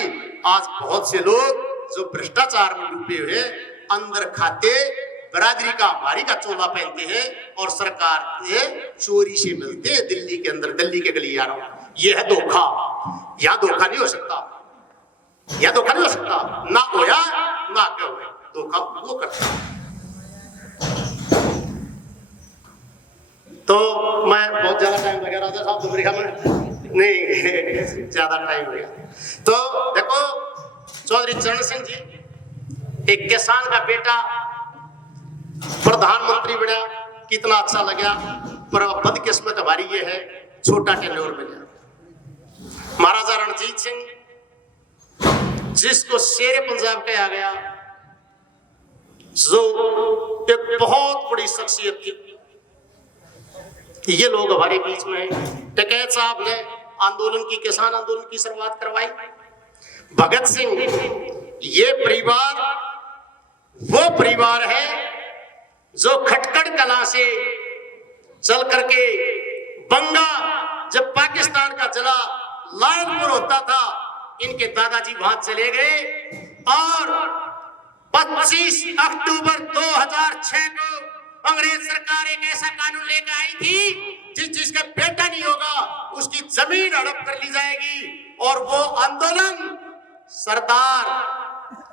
आज बहुत से लोग जो भ्रष्टाचार में डूबे हुए, अंदर खाते बरादरी का हमारी का चोला पहनते हैं और सरकार से चोरी से मिलते हैं दिल्ली के अंदर, दिल्ली के गलियारों। ये है धोखा। यह धोखा नहीं हो सकता, यह धोखा नहीं हो सकता, ना होया ना क्या हुआ, धोखा वो करता। तो मैं बहुत ज्यादा टाइम लगा रहा था साहब, दुबरिया में नहीं ज्यादा टाइम लगा। तो देखो चौधरी चरण सिंह जी, एक किसान का बेटा प्रधानमंत्री बना, कितना अच्छा लगा। पर बदकिस्मत हमारी ये है, छोटा टेन्योर मिला। महाराजा रणजीत सिंह, जिसको शेरे पंजाब कहा गया, जो एक बहुत बड़ी शख्सियत थी, ये लोग हमारे बीच में। टिकैत साहब ने आंदोलन की, किसान आंदोलन की शुरुआत करवाई। भगत सिंह, ये परिवार वो परिवार है जो खटकड़ कला से चल करके बंगा, जब पाकिस्तान का जला लायनपुर होता था, इनके दादाजी वहां चले गए और 25 अक्टूबर 2006 को अंग्रेज सरकार एक ऐसा कानून लेकर आई थी, जिसका बेटा नहीं होगा उसकी जमीन हड़प कर ली जाएगी। और वो आंदोलन सरदार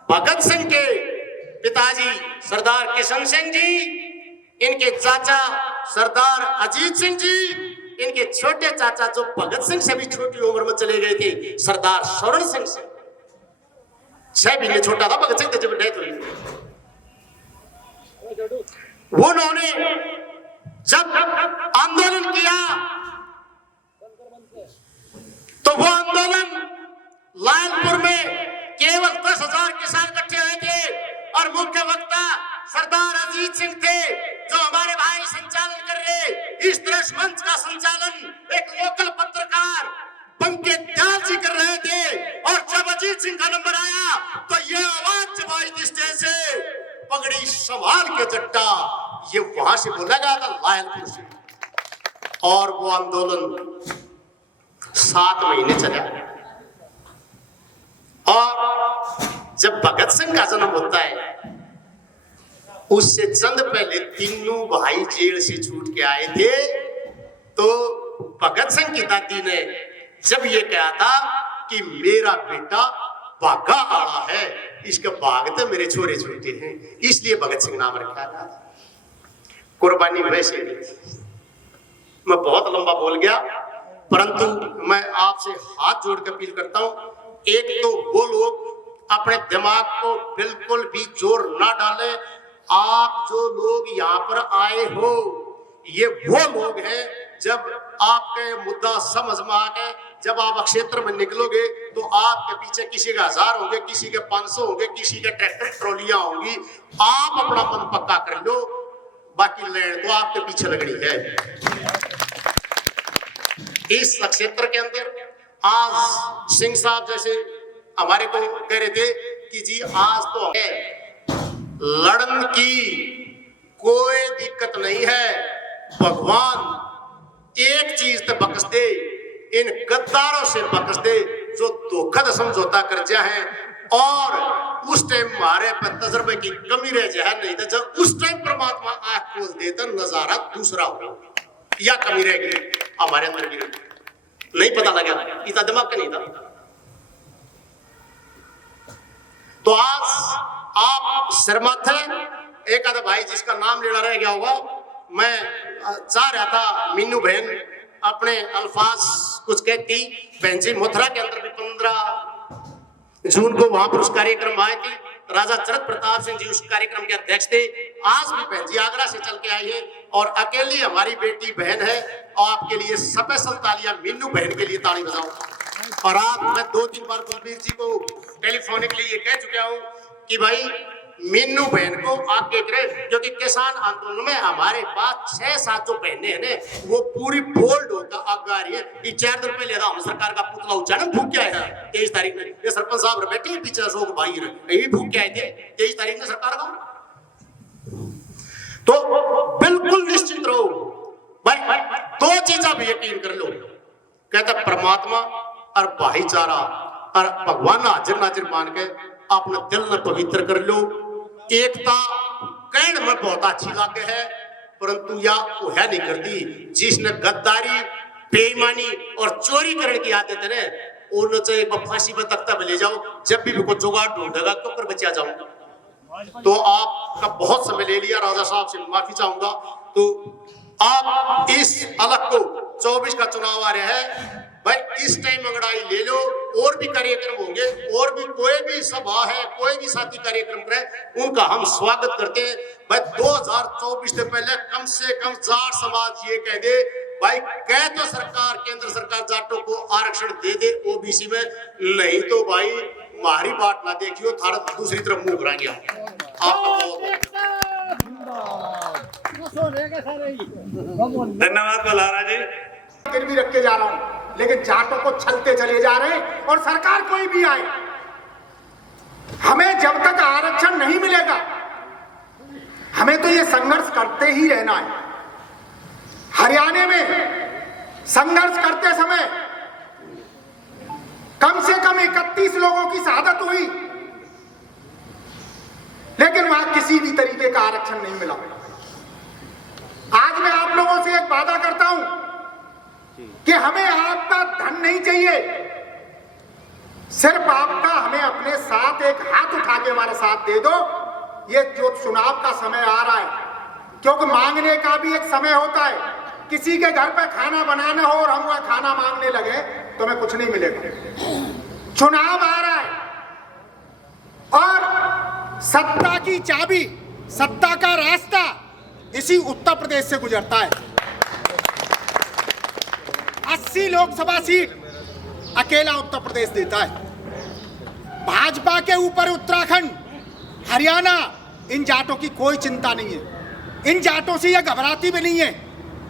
भगत सिंह के पिताजी सरदार किशन सिंह जी, इनके चाचा सरदार अजीत सिंह जी, इनके छोटे चाचा जो भगत सिंह से भी छोटी उम्र में चले गए थे, सरदार स्वर्ण सिंह से 6 महीने छोटा था भगत सिंह थे जब डेथ हुई। वो उन्होंने जब आंदोलन किया तो वो आंदोलन लायनपुर में केवल 10,000 किसान इकट्ठे हुए थे और मुख्य वक्ता सरदार अजीत सिंह थे, जो हमारे भाई संचालन कर रहे। इस तरह मंच का संचालन एक लोकल पत्रकार बंके दयाल जी कर रहे थे। और जब अजीत सिंह का नंबर आया तो ये आवाज जमाई थी स्टेज से, पगड़ी संभाल के जट्टा, ये वहां से बोला गया था लायनपुर से। और वो आंदोलन 7 महीने चला। और जब भगत सिंह का जन्म होता है, उससे चंद पहले तीनों भाई जेल से छूट के आए थे। तो भगत सिंह की दादी ने जब ये कहा था कि मेरा बेटा बाघा आड़ा है, इसके बाघ तो मेरे छोरे छोटे हैं, इसलिए भगत सिंह नाम रखा था। कुर्बानी वैसे नहीं थी। मैं बहुत लंबा बोल गया, परंतु मैं आपसे हाथ जोड़ के अपील करता हूं, एक तो वो लोग अपने दिमाग को बिल्कुल भी जोर ना डालें। आप जो लोग यहाँ पर आए हो, ये वो लोग हैं, जब आपके मुद्दा समझ में आ गए, जब आप क्षेत्र में निकलोगे तो आपके पीछे किसी का 1000 होंगे, किसी के 500 होंगे, किसी के ट्रैक्टर ट्रॉलियां होंगी। आप अपना मन पक्का कर लो, बाकी लैंड तो आपके पीछे लगनी है। इस क्षेत्र के अंदर आज सिंह साहब जैसे हमारे को कह रहे थे कि जी आज तो है लड़न की कोई दिक्कत नहीं है, भगवान एक चीज तो बख्श दे, इन गद्दारों से बख्श दे जो धोखा समझौता कर जा है और उस टाइम हमारे पर तजर्बे की कमी रह जाए नहीं था। जब उस टाइम परमात्मा आंख खोल देता नजारा दूसरा हो या कमी रह गई हमारे अंदर भी नहीं पता लगा, इतना दिमाग का नहीं था। तो आज आप शर्मत है। एक आधा भाई जिसका नाम लेना रह गया होगा, मैं चाह रहा था मीनू बहन अपने अल्फाज कुछ कहती। बहन जी मथुरा के अंदर भी 15 जून को वहां पर उस कार्यक्रम आए थी। राजा चरत प्रताप सिंह जी उस कार्यक्रम के अध्यक्ष थे। आज भी बहन जी आगरा से चल के आई है और अकेली हमारी बेटी बहन है। और आपके लिए स्पेशल तालियां मीनू बहन के लिए ताली बजाओ। और आप मैं 2-3 बार कुलबीर जी को टेलीफोनिकली ये कह चुका हूं कि भाई मीनू बहन को आगे करें, क्योंकि किसान आंदोलन में हमारे पास 6-7 जो बहने हैं ना वो पूरी बोल्ड होकर आगे आ रही है। 4 दिन पहले हम सरकार का पुतला उच्चारण फूक के आया 23 तारीख में। ये सरपंच साहब बैठे पीछे अशोक भाई यही फूक के आए थे 23 तारीख में सरकार का। तो बिल्कुल निश्चित रहो भाई, 2 चीजें भी यकीन कर लो, कहता परमात्मा और भाईचारा और भगवान हाजिर नाजिर मान के अपना दिल में पवित्र कर लो। एकता कहने में बहुत अच्छी लागे है, परंतु या वो है नहीं करती। जिसने गद्दारी बेईमानी और चोरी करने की आदत है ना, उन्हें चाहे एक फांसी में तख्ता में ले जाओ, जब भी कोई जुगाड़ ढूंढेगा तो कर बचा जाऊंगा। तो आपका बहुत समय ले लिया, राजा साहब से माफी चाहूंगा। तो आप इस अलग को 24 का चुनाव आ रहा है भाई, इस टाइम अंगड़ाई ले लो। और भी कार्यक्रम होंगे, और भी कोई भी सभा है, कोई भी साथी कार्यक्रम करे, उनका हम स्वागत करते हैं भाई। 2024 से पहले कम से कम जाट समाज ये कह दे भाई, कह तो सरकार केंद्र सरकार जाटों को आरक्षण दे दे ओबीसी में, नहीं तो भाई हमारी बात ना देखियो, थारा दूसरी तरफ मुंह करा गया। धन्यवाद बलहारा जी। भी रख के जा रहा हूं, लेकिन जाटों को छलते चले जा रहे हैं। और सरकार कोई भी आए, हमें जब तक आरक्षण नहीं मिलेगा हमें तो ये संघर्ष करते ही रहना है। हरियाणा में संघर्ष करते समय कम से कम 31 लोगों की शहादत हुई, लेकिन वहां किसी भी तरीके का आरक्षण नहीं मिला। आज मैं आप लोगों से एक वादा करता हूं कि हमें आपका धन नहीं चाहिए, सिर्फ आपका हमें अपने साथ एक हाथ उठा के हमारा साथ दे दो। ये जो चुनाव का समय आ रहा है, क्योंकि मांगने का भी एक समय होता है। किसी के घर पे खाना बनाना हो और हम वहां खाना मांगने लगे तो हमें कुछ नहीं मिलेगा। चुनाव आ रहा है और सत्ता की चाबी, सत्ता का रास्ता इसी उत्तर प्रदेश से गुजरता है। 80 लोकसभा सीट अकेला उत्तर प्रदेश देता है। भाजपा के ऊपर उत्तराखंड, हरियाणा, इन जाटों की कोई चिंता नहीं है। इन जाटों से यह घबराती भी नहीं है।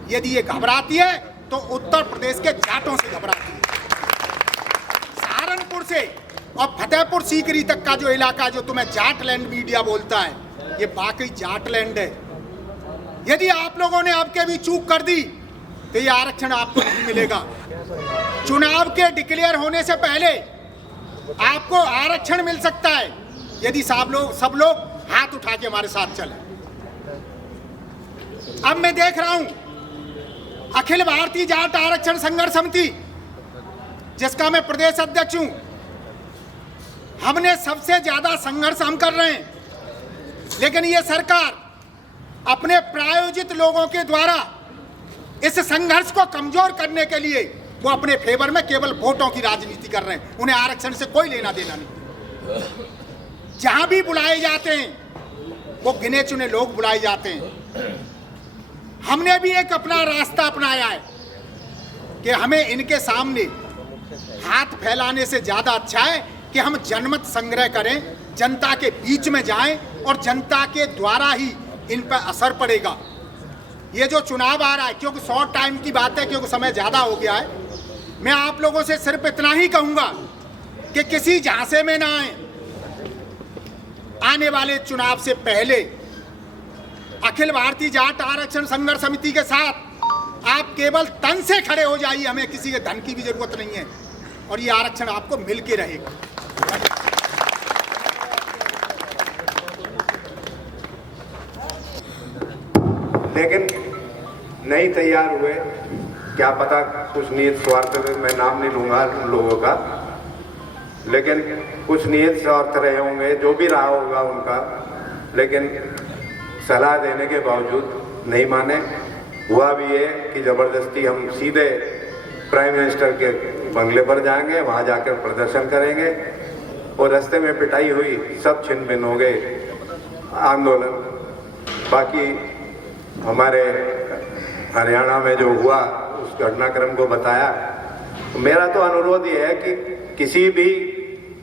यदि ये घबराती है तो उत्तर प्रदेश के जाटों से घबराती है। सहारनपुर से और फतेहपुर सीकरी तक का जो इलाका जो तुम्हें जाटलैंड मीडिया बोलता है, ये वाकई जाटलैंड है। यदि आप लोगों ने आपके भी चूक कर दी तो ये आरक्षण आपको नहीं मिलेगा। चुनाव के डिक्लेयर होने से पहले आपको आरक्षण मिल सकता है यदि सब लोग हाथ उठा के हमारे साथ चले। अब मैं देख रहा हूं अखिल भारतीय जाट आरक्षण संघर्ष समिति, जिसका मैं प्रदेश अध्यक्ष हूं, हमने सबसे ज्यादा संघर्ष हम कर रहे हैं, लेकिन ये सरकार अपने प्रायोजित लोगों के द्वारा इस संघर्ष को कमजोर करने के लिए वो अपने फेवर में केवल वोटों की राजनीति कर रहे हैं। उन्हें आरक्षण से कोई लेना देना नहीं। जहां भी बुलाए जाते हैं वो गिने चुने लोग बुलाए जाते हैं। हमने भी एक अपना रास्ता अपनाया है कि हमें इनके सामने हाथ फैलाने से ज्यादा अच्छा है कि हम जनमत संग्रह करें, जनता के बीच में जाएं और जनता के द्वारा ही इन पर असर पड़ेगा। ये जो चुनाव आ रहा है, क्योंकि शॉर्ट टाइम की बात है, क्योंकि समय ज़्यादा हो गया है, मैं आप लोगों से सिर्फ इतना ही कहूँगा कि किसी झांसे में ना आए। आने वाले चुनाव से पहले अखिल भारतीय जाट आरक्षण संघर्ष समिति के साथ आप केवल तन से खड़े हो जाइए। हमें किसी के धन की भी जरूरत नहीं है और ये आरक्षण आपको मिल के रहेगा। लेकिन नहीं तैयार हुए। क्या पता कुछ नियत स्वार्थ, मैं नाम नहीं लूँगा उन लोगों का, लेकिन कुछ नियत स्वार्थ रहे होंगे, जो भी रहा होगा उनका, लेकिन सलाह देने के बावजूद नहीं माने। हुआ भी ये कि ज़बरदस्ती हम सीधे प्राइम मिनिस्टर के बंगले पर जाएंगे, वहाँ जाकर प्रदर्शन करेंगे और रास्ते में पिटाई हुई, सब छिन भिन्न हो गए आंदोलन। बाकी हमारे हरियाणा में जो हुआ उस घटनाक्रम को बताया। तो मेरा तो अनुरोध ये है कि किसी भी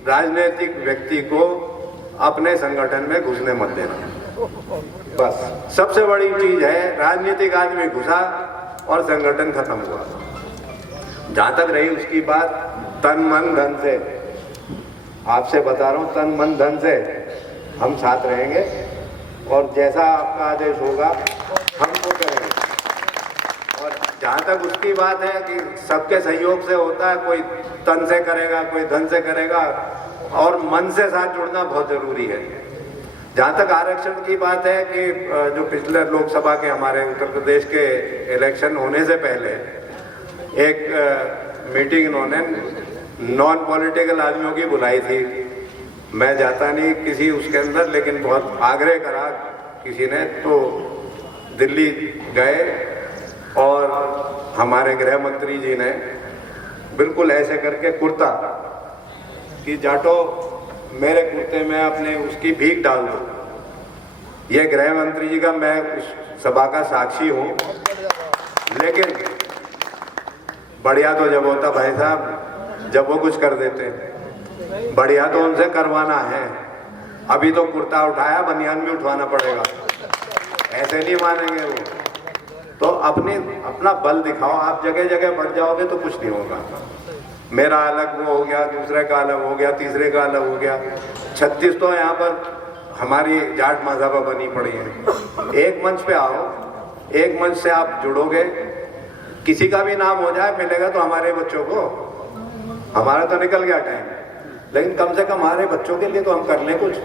राजनीतिक व्यक्ति को अपने संगठन में घुसने मत देना। बस सबसे बड़ी चीज है, राजनीतिक आदमी घुसा और संगठन खत्म हुआ। जहां तक रही उसकी बात, तन मन धन से, आपसे बता रहा हूं, तन मन धन से हम साथ रहेंगे और जैसा आपका आदेश होगा हम वो करेंगे। और जहां तक उसकी बात है कि सबके सहयोग से होता है, कोई तन से करेगा, कोई धन से करेगा, और मन से साथ जुड़ना बहुत जरूरी है। जहाँ तक आरक्षण की बात है कि जो पिछले लोकसभा के हमारे उत्तर प्रदेश के इलेक्शन होने से पहले एक मीटिंग इन्होंने नॉन पॉलिटिकल आदमियों की बुलाई थी। मैं जाता नहीं किसी उसके अंदर, लेकिन बहुत आग्रह करा किसी ने, तो दिल्ली गए और हमारे गृह मंत्री जी ने बिल्कुल ऐसे करके कुर्ता कि जाटो मेरे कुर्ते में अपने उसकी भीख डाल दो। ये गृह मंत्री जी का, मैं उस सभा का साक्षी हूँ। लेकिन बढ़िया तो जब होता भाई साहब, जब वो कुछ कर देते, बढ़िया तो उनसे करवाना है। अभी तो कुर्ता उठाया, बनियान भी उठवाना पड़ेगा, ऐसे नहीं मानेंगे वो। तो अपना बल दिखाओ। आप जगह जगह बढ़ जाओगे तो कुछ नहीं होगा। मेरा अलग वो हो गया, दूसरे का अलग हो गया, तीसरे का अलग हो गया। 36 तो यहाँ पर हमारी जाट मज़हबा बनी पड़ी है। एक मंच पे आओ, एक मंच से आप जुड़ोगे, किसी का भी नाम हो जाए मिलेगा तो हमारे बच्चों को। हमारा तो निकल गया टाइम, लेकिन कम से कम हमारे बच्चों के लिए तो हम कर लें कुछ।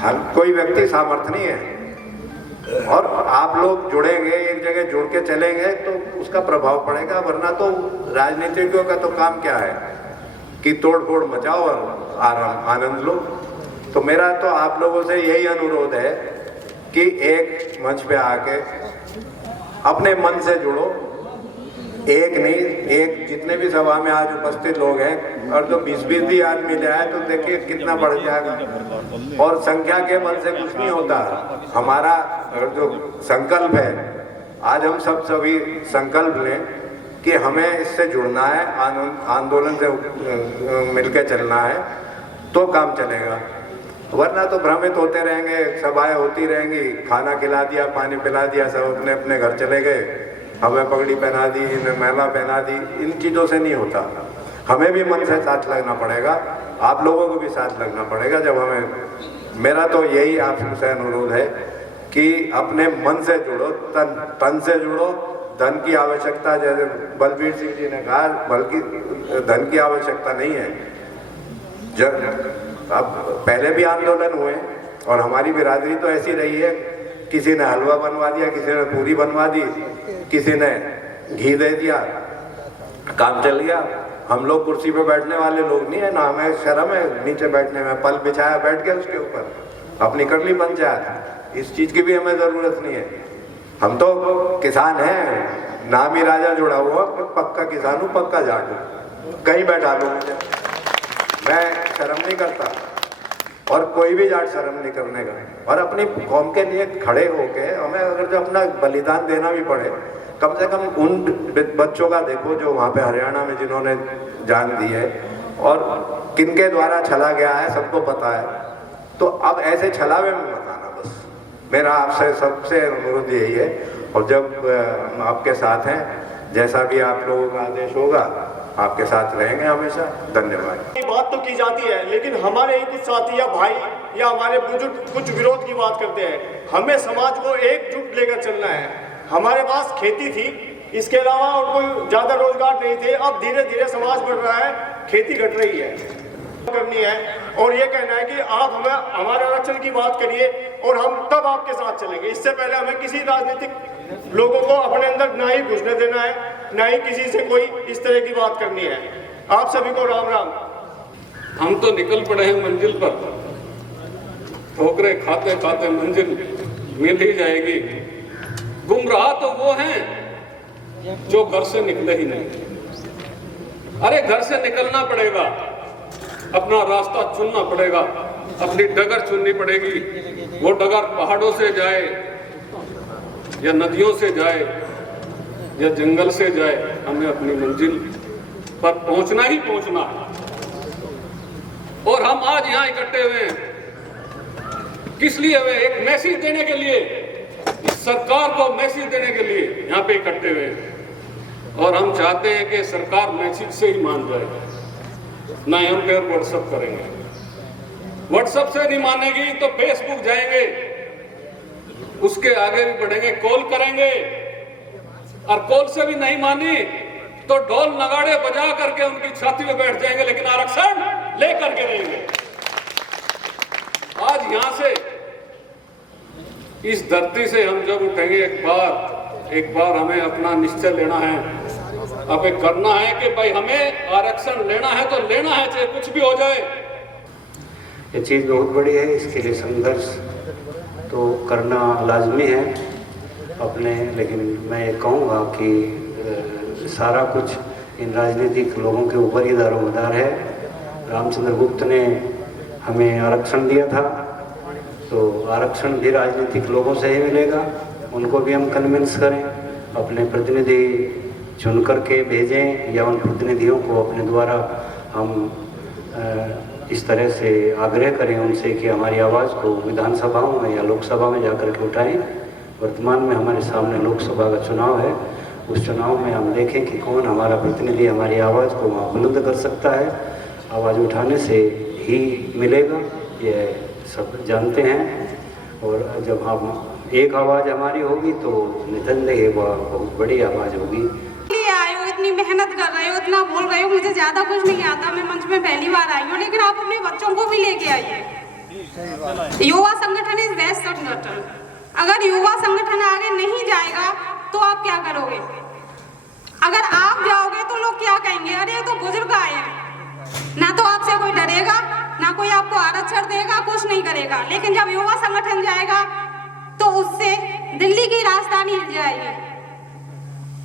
हर कोई व्यक्ति सामर्थ्य नहीं है, और आप लोग जुड़ेंगे, एक जगह जुड़ के चलेंगे तो उसका प्रभाव पड़ेगा। वरना तो राजनीतिज्ञों का तो काम क्या है कि तोड़ फोड़ मचाओ और आनंद लो। तो मेरा तो आप लोगों से यही अनुरोध है कि एक मंच पे आके अपने मन से जुड़ो। एक नहीं, एक जितने भी सभा में आज उपस्थित लोग हैं, और जो 20-20 भी आदमी ले आए तो देखिए कितना बढ़ जाएगा। और संख्या के बल से कुछ नहीं होता। हमारा जो संकल्प है, आज हम सभी संकल्प लें कि हमें इससे जुड़ना है, आंदोलन से मिलकर चलना है, तो काम चलेगा। वरना तो भ्रमित होते रहेंगे, सभाएं होती रहेंगी, खाना खिला दिया, पानी पिला दिया, सब अपने अपने घर चले गए, हमें पगड़ी पहना दी, इन्हें महिला पहना दी। इन चीज़ों से नहीं होता। हमें भी मन से साथ लगना पड़ेगा, आप लोगों को भी साथ लगना पड़ेगा। जब हमें, मेरा तो यही आपसे अनुरोध है कि अपने मन से जुड़ो, तन से जुड़ो। धन की आवश्यकता, जैसे बलबीर सिंह जी ने कहा, बल्कि धन की आवश्यकता नहीं है। जब अब पहले भी आंदोलन हुए और हमारी बिरादरी तो ऐसी रही है, किसी ने हलवा बनवा दिया, किसी ने पूरी बनवा दी, किसी ने घी दे दिया, काम चल गया। हम लोग कुर्सी पे बैठने वाले लोग नहीं है ना, हमें शर्म है नीचे बैठने में। पल बिछाया, बैठ गए उसके ऊपर, अपनी कर ली पंचायत। इस चीज की भी हमें जरूरत नहीं है। हम तो किसान हैं, नाम ही राजा जुड़ा हुआ, पक्का किसान हूँ, पक्का जाट हूँ, कहीं बैठा लो मुझे, मैं शर्म नहीं करता। और कोई भी जाट शर्म नहीं करने का। और अपनी कौम के लिए खड़े होके हमें अगर जो अपना बलिदान देना भी पड़े, कम से कम उन बच्चों का देखो जो वहाँ पे हरियाणा में जिन्होंने जान दी है और किनके द्वारा छला गया है, सबको पता है। तो अब ऐसे छलावे में मत आना। बस मेरा आपसे सबसे अनुरोध यही है। और जब हम आपके साथ हैं, जैसा भी आप लोगों का आदेश होगा, आपके साथ रहेंगे हमेशा। धन्यवाद। बात तो की जाती है, लेकिन हमारे कुछ साथी या भाई या हमारे बुजुर्ग कुछ विरोध की बात करते हैं। हमें समाज को एकजुट लेकर चलना है। हमारे पास खेती थी, इसके अलावा और कोई ज़्यादा रोजगार नहीं थे। अब धीरे धीरे समाज बढ़ रहा है, खेती घट रही है। करनी है और ये कहना है कि आप हमें हमारे आरक्षण की बात करिए और हम तब आपके साथ चलेंगे। इससे पहले हमें किसी राजनीतिक लोगों को अपने अंदर ना ही घुसने देना है, ना ही किसी से कोई इस तरह की बात करनी है। आप सभी को राम राम। हम तो निकल पड़े हैं मंजिल पर, ठोकरे खाते खाते मंजिल मिल ही जाएगी। गुमराह तो वो हैं जो घर से निकले ही नहीं। अरे घर से निकलना पड़ेगा, अपना रास्ता चुनना पड़ेगा, अपनी डगर चुननी पड़ेगी। वो डगर पहाड़ों से जाए या नदियों से जाए या जंगल से जाए, हमें अपनी मंजिल पर पहुंचना ही पहुंचना है। और हम आज यहाँ इकट्ठे हुए हैं किस लिए हुए? एक मैसेज देने के लिए, इस सरकार को मैसेज देने के लिए यहाँ पे इकट्ठे हुए हैं। और हम चाहते हैं कि सरकार मैसेज से ही मान जाए, ना हम फिर व्हाट्सएप करेंगे। व्हाट्सएप से नहीं मानेगी तो फेसबुक जाएंगे, उसके आगे भी बढ़ेंगे, कॉल करेंगे। और कॉल से भी नहीं मानी तो ढोल नगाड़े बजा करके उनकी छाती पे बैठ जाएंगे, लेकिन आरक्षण लेकर के रहेंगे। आज यहां से, इस धरती से हम जब उठेंगे, एक बार हमें अपना निश्चय लेना है, अब करना है कि भाई हमें आरक्षण लेना है तो लेना है, चाहे कुछ भी हो जाए। ये चीज़ बहुत बड़ी है, इसके लिए संघर्ष तो करना लाजमी है अपने। लेकिन मैं ये कहूँगा कि सारा कुछ इन राजनीतिक लोगों के ऊपर ही दारोमदार है। रामचंद्र गुप्त ने हमें आरक्षण दिया था, तो आरक्षण भी राजनीतिक लोगों से ही मिलेगा। उनको भी हम कन्विंस करें, अपने प्रतिनिधि चुन करके भेजें, या उन प्रतिनिधियों को अपने द्वारा हम इस तरह से आग्रह करें उनसे कि हमारी आवाज़ को विधानसभाओं में या लोकसभा में जाकर के उठाएं। वर्तमान में हमारे सामने लोकसभा का चुनाव है, उस चुनाव में हम देखें कि कौन हमारा प्रतिनिधि हमारी आवाज़ को वहाँ बुलंद कर सकता है। आवाज़ उठाने से ही मिलेगा, ये सब जानते हैं। और जब हम एक आवाज़ हमारी होगी तो निसंदेह वह बहुत बड़ी आवाज़ होगी। इतनी मेहनत कर रहे हो, इतना बोल रहे हो, मुझे ज्यादा कुछ नहीं आता, मैं मंच में पहली बार आई हूँ, लेकिन आप अपने बच्चों को भी लेके आइए। युवा संगठन इज बेस्ट संगठन। अगर युवा संगठन आगे नहीं जाएगा तो आप क्या करोगे? अगर आप जाओगे तो लोग क्या कहेंगे? अरे तो बुजुर्ग आए हैं, ना तो आपसे कोई डरेगा, ना कोई आपको आरक्षण देगा, कुछ नहीं करेगा। लेकिन जब युवा संगठन जाएगा तो उससे दिल्ली की राजधानी हिल जाएगी।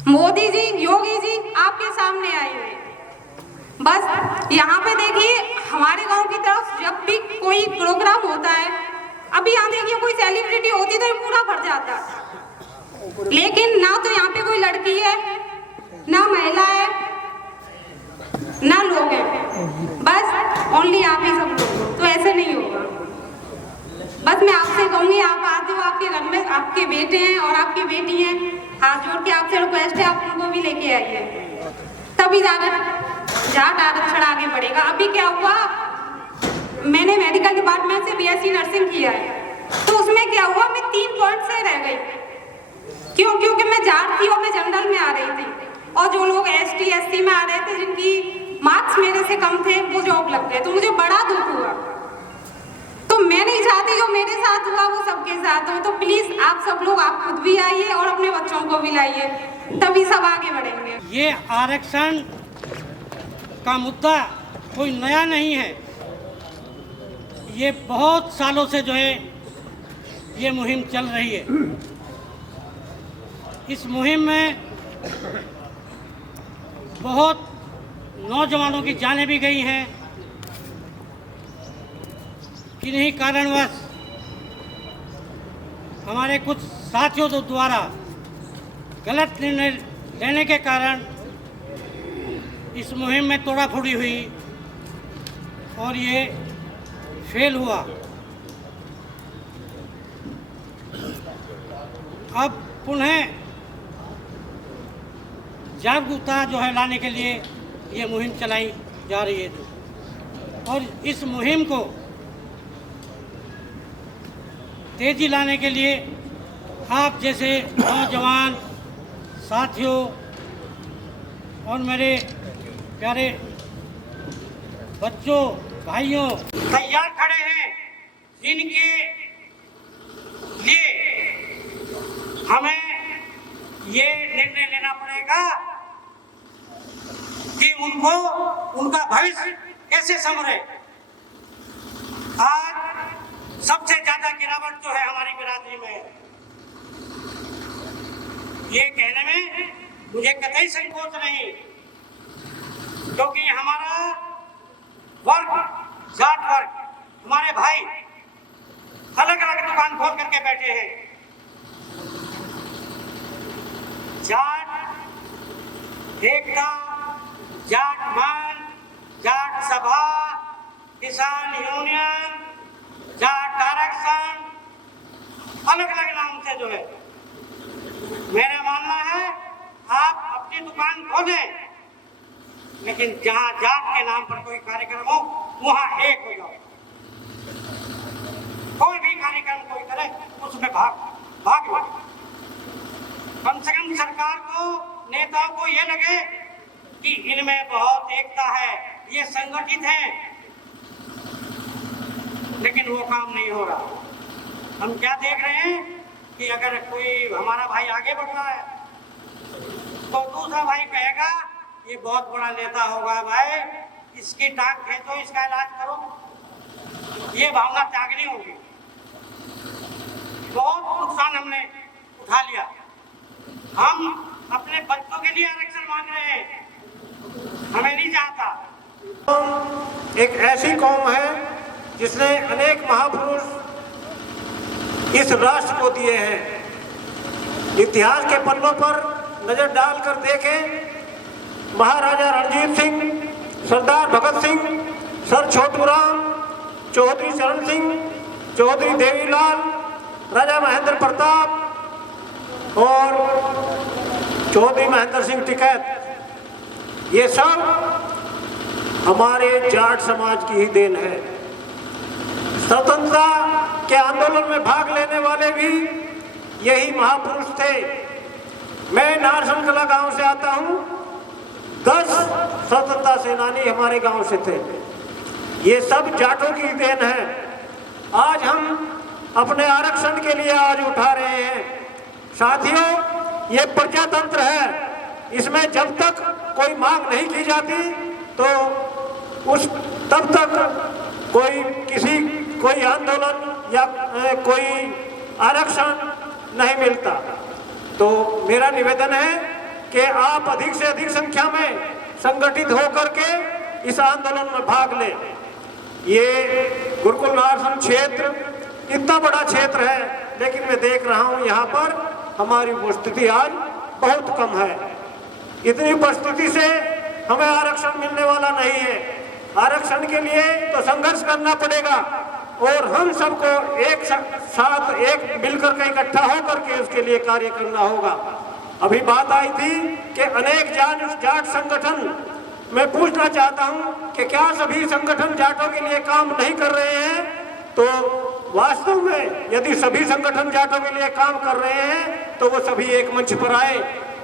मोदी जी, योगी जी आपके सामने आए हुए, बस यहाँ पे देखिए हमारे गांव की तरफ जब भी कोई प्रोग्राम होता है, अभी यहाँ देखिए कोई सेलिब्रिटी होती तो पूरा भर जाता, लेकिन ना तो यहाँ पे कोई लड़की है, ना महिला है, ना लोग हैं, बस ओनली आप ही सब लोग। तो ऐसे नहीं होगा। बस मैं आपसे कहूंगी, आप आते हो, आपके घर में आपके बेटे हैं और आपकी बेटी हैं, हाथ जोड़ के आपसे रिक्वेस्ट है, आप उनको भी लेके आइए, तभी जाट आरक्षण आगे बढ़ेगा। अभी क्या हुआ, मैंने मेडिकल डिपार्टमेंट से बीएससी नर्सिंग किया है, तो उसमें क्या हुआ, मैं 3 पॉइंट से रह गई। क्यों? क्योंकि मैं जाट थी और मैं जनरल में आ रही थी, और जो लोग एसटी एससी में आ रहे थे, जिनकी मार्क्स मेरे से कम थे, वो जॉब लग गए, तो मुझे बड़ा दुख हुआ। तो मैं नहीं चाहती जो मेरे साथ हुआ वो सबके साथ हो। तो प्लीज आप सब लोग, आप खुद भी आइए और अपने बच्चों को भी लाइए, तभी सब आगे बढ़ेंगे। ये आरक्षण का मुद्दा कोई नया नहीं है, ये बहुत सालों से जो है ये मुहिम चल रही है। इस मुहिम में बहुत नौजवानों की जानें भी गई हैं। किन्हीं कारणवश हमारे कुछ साथियों द्वारा गलत निर्णय लेने के कारण इस मुहिम में तोड़ाफोड़ी हुई और ये फेल हुआ। अब पुनः जागरूकता जो है लाने के लिए ये मुहिम चलाई जा रही है, और इस मुहिम को तेजी लाने के लिए आप जैसे नौजवान साथियों और मेरे प्यारे बच्चों, भाइयों तैयार खड़े हैं, जिनके लिए हमें ये निर्णय लेना पड़ेगा कि उनको उनका भविष्य कैसे संवरे। आज सबसे ज्यादा गिरावट जो है हमारी बिरादरी में, ये कहने में मुझे कतई संकोच नहीं, क्योंकि हमारा वर्ग, जाट वर्ग, हमारे भाई अलग अलग दुकान खोल करके बैठे हैं। जाट एकता, जाट मान, जाट सभा, किसान यूनियन, जाट आरक्षण, अलग अलग नाम से जो है, मेरा मानना है आप अपनी दुकान खोलें, लेकिन जहां जात के नाम पर कोई कार्यक्रम हो वहां एक हो जाओ। कोई भी कार्यक्रम कोई करे उसमें भाग लो। कम से कम सरकार को, नेताओं को ये लगे कि इनमें बहुत एकता है, ये संगठित हैं, लेकिन वो काम नहीं हो रहा। हम क्या देख रहे हैं कि अगर कोई हमारा भाई आगे बढ़ रहा है तो दूसरा भाई कहेगा ये बहुत बड़ा नेता होगा, भाई इसकी टांग खींचो, इसका इलाज करो। ये भावना त्यागनी होगी। बहुत नुकसान हमने उठा लिया। हम अपने बच्चों के लिए आरक्षण मांग रहे हैं, हमें नहीं चाहता। एक ऐसी कौम है जिसने अनेक महापुरुष इस राष्ट्र को दिए हैं। इतिहास के पन्नों पर नजर डालकर देखें, महाराजा रणजीत सिंह, सरदार भगत सिंह, सर छोटूराम, चौधरी चरण सिंह, चौधरी देवीलाल, राजा महेंद्र प्रताप और चौधरी महेंद्र सिंह टिकैत, ये सब हमारे जाट समाज की ही देन है। स्वतंत्रता के आंदोलन में भाग लेने वाले भी यही महापुरुष थे। मैं नारसन कला गांव से आता हूं, 10 स्वतंत्रता सेनानी हमारे गांव से थे। ये सब जाटों की देन है। आज हम अपने आरक्षण के लिए आज उठा रहे हैं। साथियों, ये प्रजातंत्र है, इसमें जब तक कोई मांग नहीं की जाती तो तब तक कोई आंदोलन या कोई आरक्षण नहीं मिलता। तो मेरा निवेदन है कि आप अधिक से अधिक संख्या में संगठित होकर के इस आंदोलन में भाग लें। ये गुरुकुल नारसन क्षेत्र इतना बड़ा क्षेत्र है, लेकिन मैं देख रहा हूँ यहाँ पर हमारी उपस्थिति आज बहुत कम है। इतनी उपस्थिति से हमें आरक्षण मिलने वाला नहीं है। आरक्षण के लिए तो संघर्ष करना पड़ेगा और हम सबको एक साथ मिलकर के इकट्ठा होकर के उसके लिए कार्य करना होगा। अभी बात आई थी कि अनेक जाट संगठन, मैं पूछना चाहता हूं कि क्या सभी संगठन जाटों के लिए काम नहीं कर रहे हैं? तो वास्तव में यदि सभी संगठन जाटों के लिए काम कर रहे हैं तो वो सभी एक मंच पर आए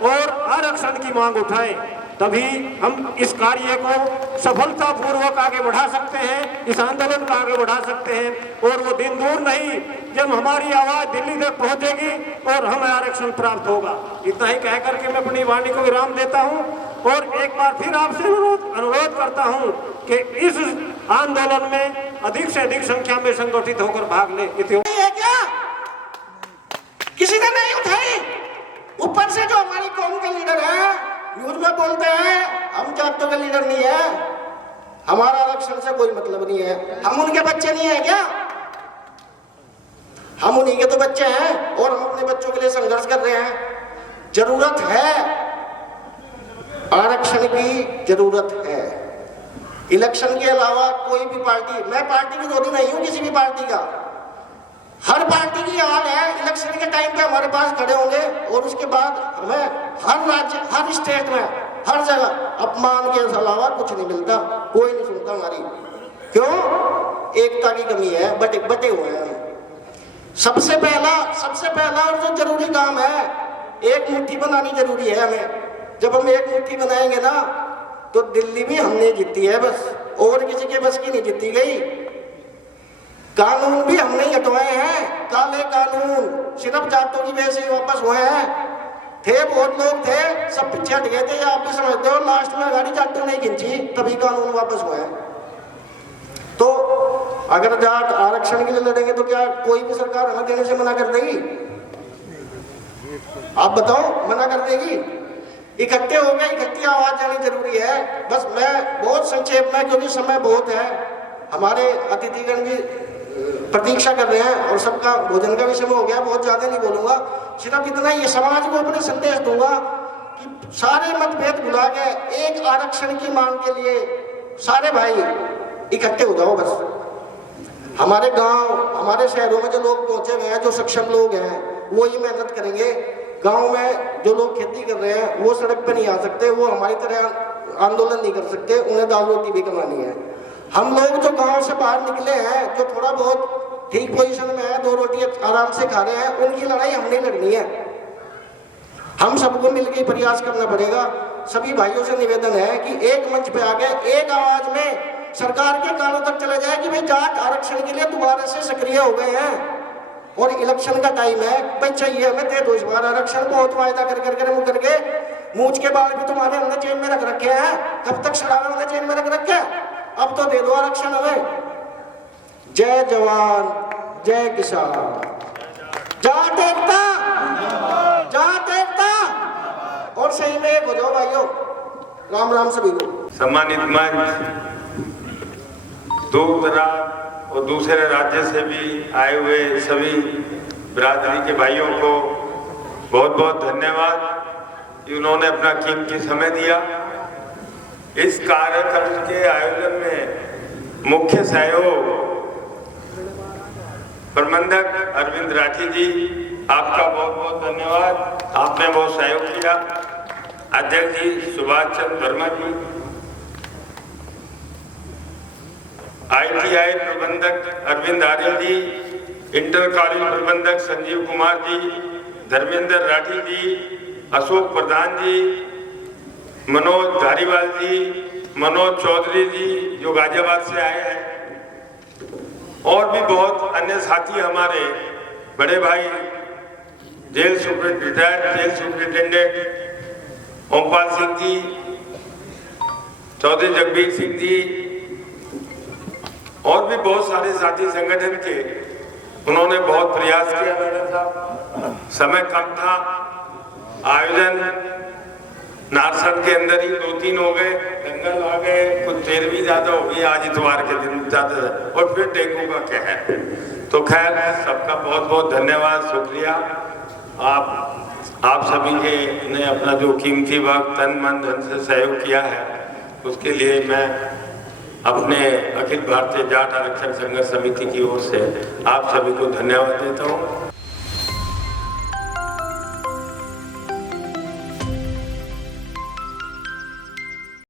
और आरक्षण की मांग उठाएं, तभी हम इस कार्य को सफलतापूर्वक आगे बढ़ा सकते हैं, इस आंदोलन को आगे बढ़ा सकते हैं। और वो दिन दूर नहीं जब हमारी आवाज दिल्ली तक पहुंचेगी और हमें आरक्षण प्राप्त होगा। इतना ही कह करके मैं अपनी वाणी को विराम देता हूं और एक बार फिर आपसे अनुरोध करता हूं कि इस आंदोलन में अधिक से अधिक संख्या में संगठित होकर भाग ले। क्या किसी ने नहीं उठाई? ऊपर से जो हमारी कौम के लीडर है न्यूज में बोलते हैं हम जाटों के लीडर नहीं है, हमारा आरक्षण से कोई मतलब नहीं है। हम उनके बच्चे नहीं है क्या? हम उन्हीं के तो बच्चे हैं और हम अपने बच्चों के लिए संघर्ष कर रहे हैं। जरूरत है आरक्षण की, जरूरत है। इलेक्शन के अलावा कोई भी पार्टी, मैं पार्टी विरोधी नहीं हूं किसी भी पार्टी का, हर पार्टी की हाल है। इलेक्शन के टाइम पे हमारे पास खड़े होंगे और उसके बाद हमें हर राज्य, हर स्टेट में, हर जगह अपमान के अलावा कुछ नहीं मिलता, कोई नहीं सुनता हमारी। क्यों? एकता की कमी है, बटे हुए हैं। सबसे पहला और जो जरूरी काम है, एक मुट्ठी बनानी जरूरी है हमें। जब हम एक मुट्ठी बनाएंगे ना तो दिल्ली भी हमने जीती है, बस और किसी के बस की नहीं जीती गई। कानून भी हमने ही हटवाए हैं, काले कानून सिर्फ जातों की वजह से ही वापस हुए हैं। थे बहुत लोग थे, सब पीछे हट गए थे, आप भी समझते हो। लास्ट में गाड़ी जाटों नहीं खींची, तभी कानून वापस हुए हैं। तो अगर जाट आरक्षण के लिए लड़ेंगे तो क्या कोई भी सरकार हमें देने से मना कर देगी? आप बताओ, मना कर देगी? इकट्ठे हो गए, इकट्ठी आवाज जानी जरूरी है। बस मैं बहुत संक्षेप में, क्योंकि समय बहुत है, हमारे अतिथिगण भी प्रतीक्षा कर रहे हैं और सबका भोजन का भी समय हो गया, बहुत ज्यादा नहीं बोलूंगा। सिर्फ इतना ही समाज को अपने संदेश दूंगा कि सारे मतभेद भुला के एक आरक्षण की मांग के लिए सारे भाई इकट्ठे हो जाओ। बस हमारे गांव, हमारे शहरों में जो लोग पहुंचे हुए हैं, जो सक्षम लोग हैं, वो ही मेहनत करेंगे। गांव में जो लोग खेती कर रहे हैं वो सड़क पर नहीं आ सकते, वो हमारी तरह आंदोलन नहीं कर सकते, उन्हें दाल रोटी भी कमानी है। हम लोग जो गांव से बाहर निकले हैं, जो थोड़ा बहुत ठीक पोजीशन में है, 2 रोटी आराम से खा रहे हैं, उनकी लड़ाई हमने लड़नी है। हम सबको मिलकर प्रयास करना पड़ेगा। सभी भाइयों से निवेदन है कि एक मंच पे आके एक आवाज में सरकार के कानों तक चले जाए कि भाई जाट आरक्षण के लिए दोबारा से सक्रिय हो गए हैं और इलेक्शन का टाइम है, भाई चाहिए हमें, दे दो इस बार आरक्षण। बहुत वायदा कर मुकर के मूछ के बाल भी तुम्हारे हमने जेल में रख रखे हैं, कब तक सड़ावे हमने जेल में रख रखे हैं? अब तो दे दो आरक्षण हमें। जय जवान, जय किसान, जाट एकता, जाट एकता, और सही में एक हो जाओ भाइयों। राम राम सभी को। सम्मानित मंच, दूर दराज और दूसरे राज्य से भी आए हुए सभी बिरादरी के भाइयों को बहुत बहुत धन्यवाद कि उन्होंने अपना कीमती समय दिया। इस कार्यक्रम के आयोजन में मुख्य सहयोग प्रबंधक अरविंद राठी जी, आपका बहुत बहुत धन्यवाद, आपने बहुत सहयोग किया। अध्यक्ष जी सुभाष चंद्र वर्मा जी, ITI प्रबंधक अरविंद आर्य जी, इंटर कॉलेज प्रबंधक संजीव कुमार जी, धर्मेंद्र राठी जी, अशोक प्रधान जी, मनोज धारीवाल जी, मनोज चौधरी जी जो गाजियाबाद से आए हैं, और भी बहुत अन्य साथी हमारे बड़े भाई retired jail superintendent Ompal Singh ji, Chaudhary Jagbir Singh ji, और भी बहुत सारे साथी संगठन के, उन्होंने बहुत प्रयास किया। मैडम साहब, समय कम था, आयोजन नारसन के अंदर ही 2-3 हो गए, दंगल आ गए, कुछ देर भी ज्यादा हो गई, आज इतवार के दिन ज्यादा, और फिर डेंगू का कहर। तो खैर सबका बहुत बहुत धन्यवाद, शुक्रिया। आप सभी के ने अपना जो कीमती वक्त तन मन धन से सहयोग किया है, उसके लिए मैं अपने अखिल भारतीय जाट आरक्षण संघर्ष समिति की ओर से आप सभी को धन्यवाद देता हूँ।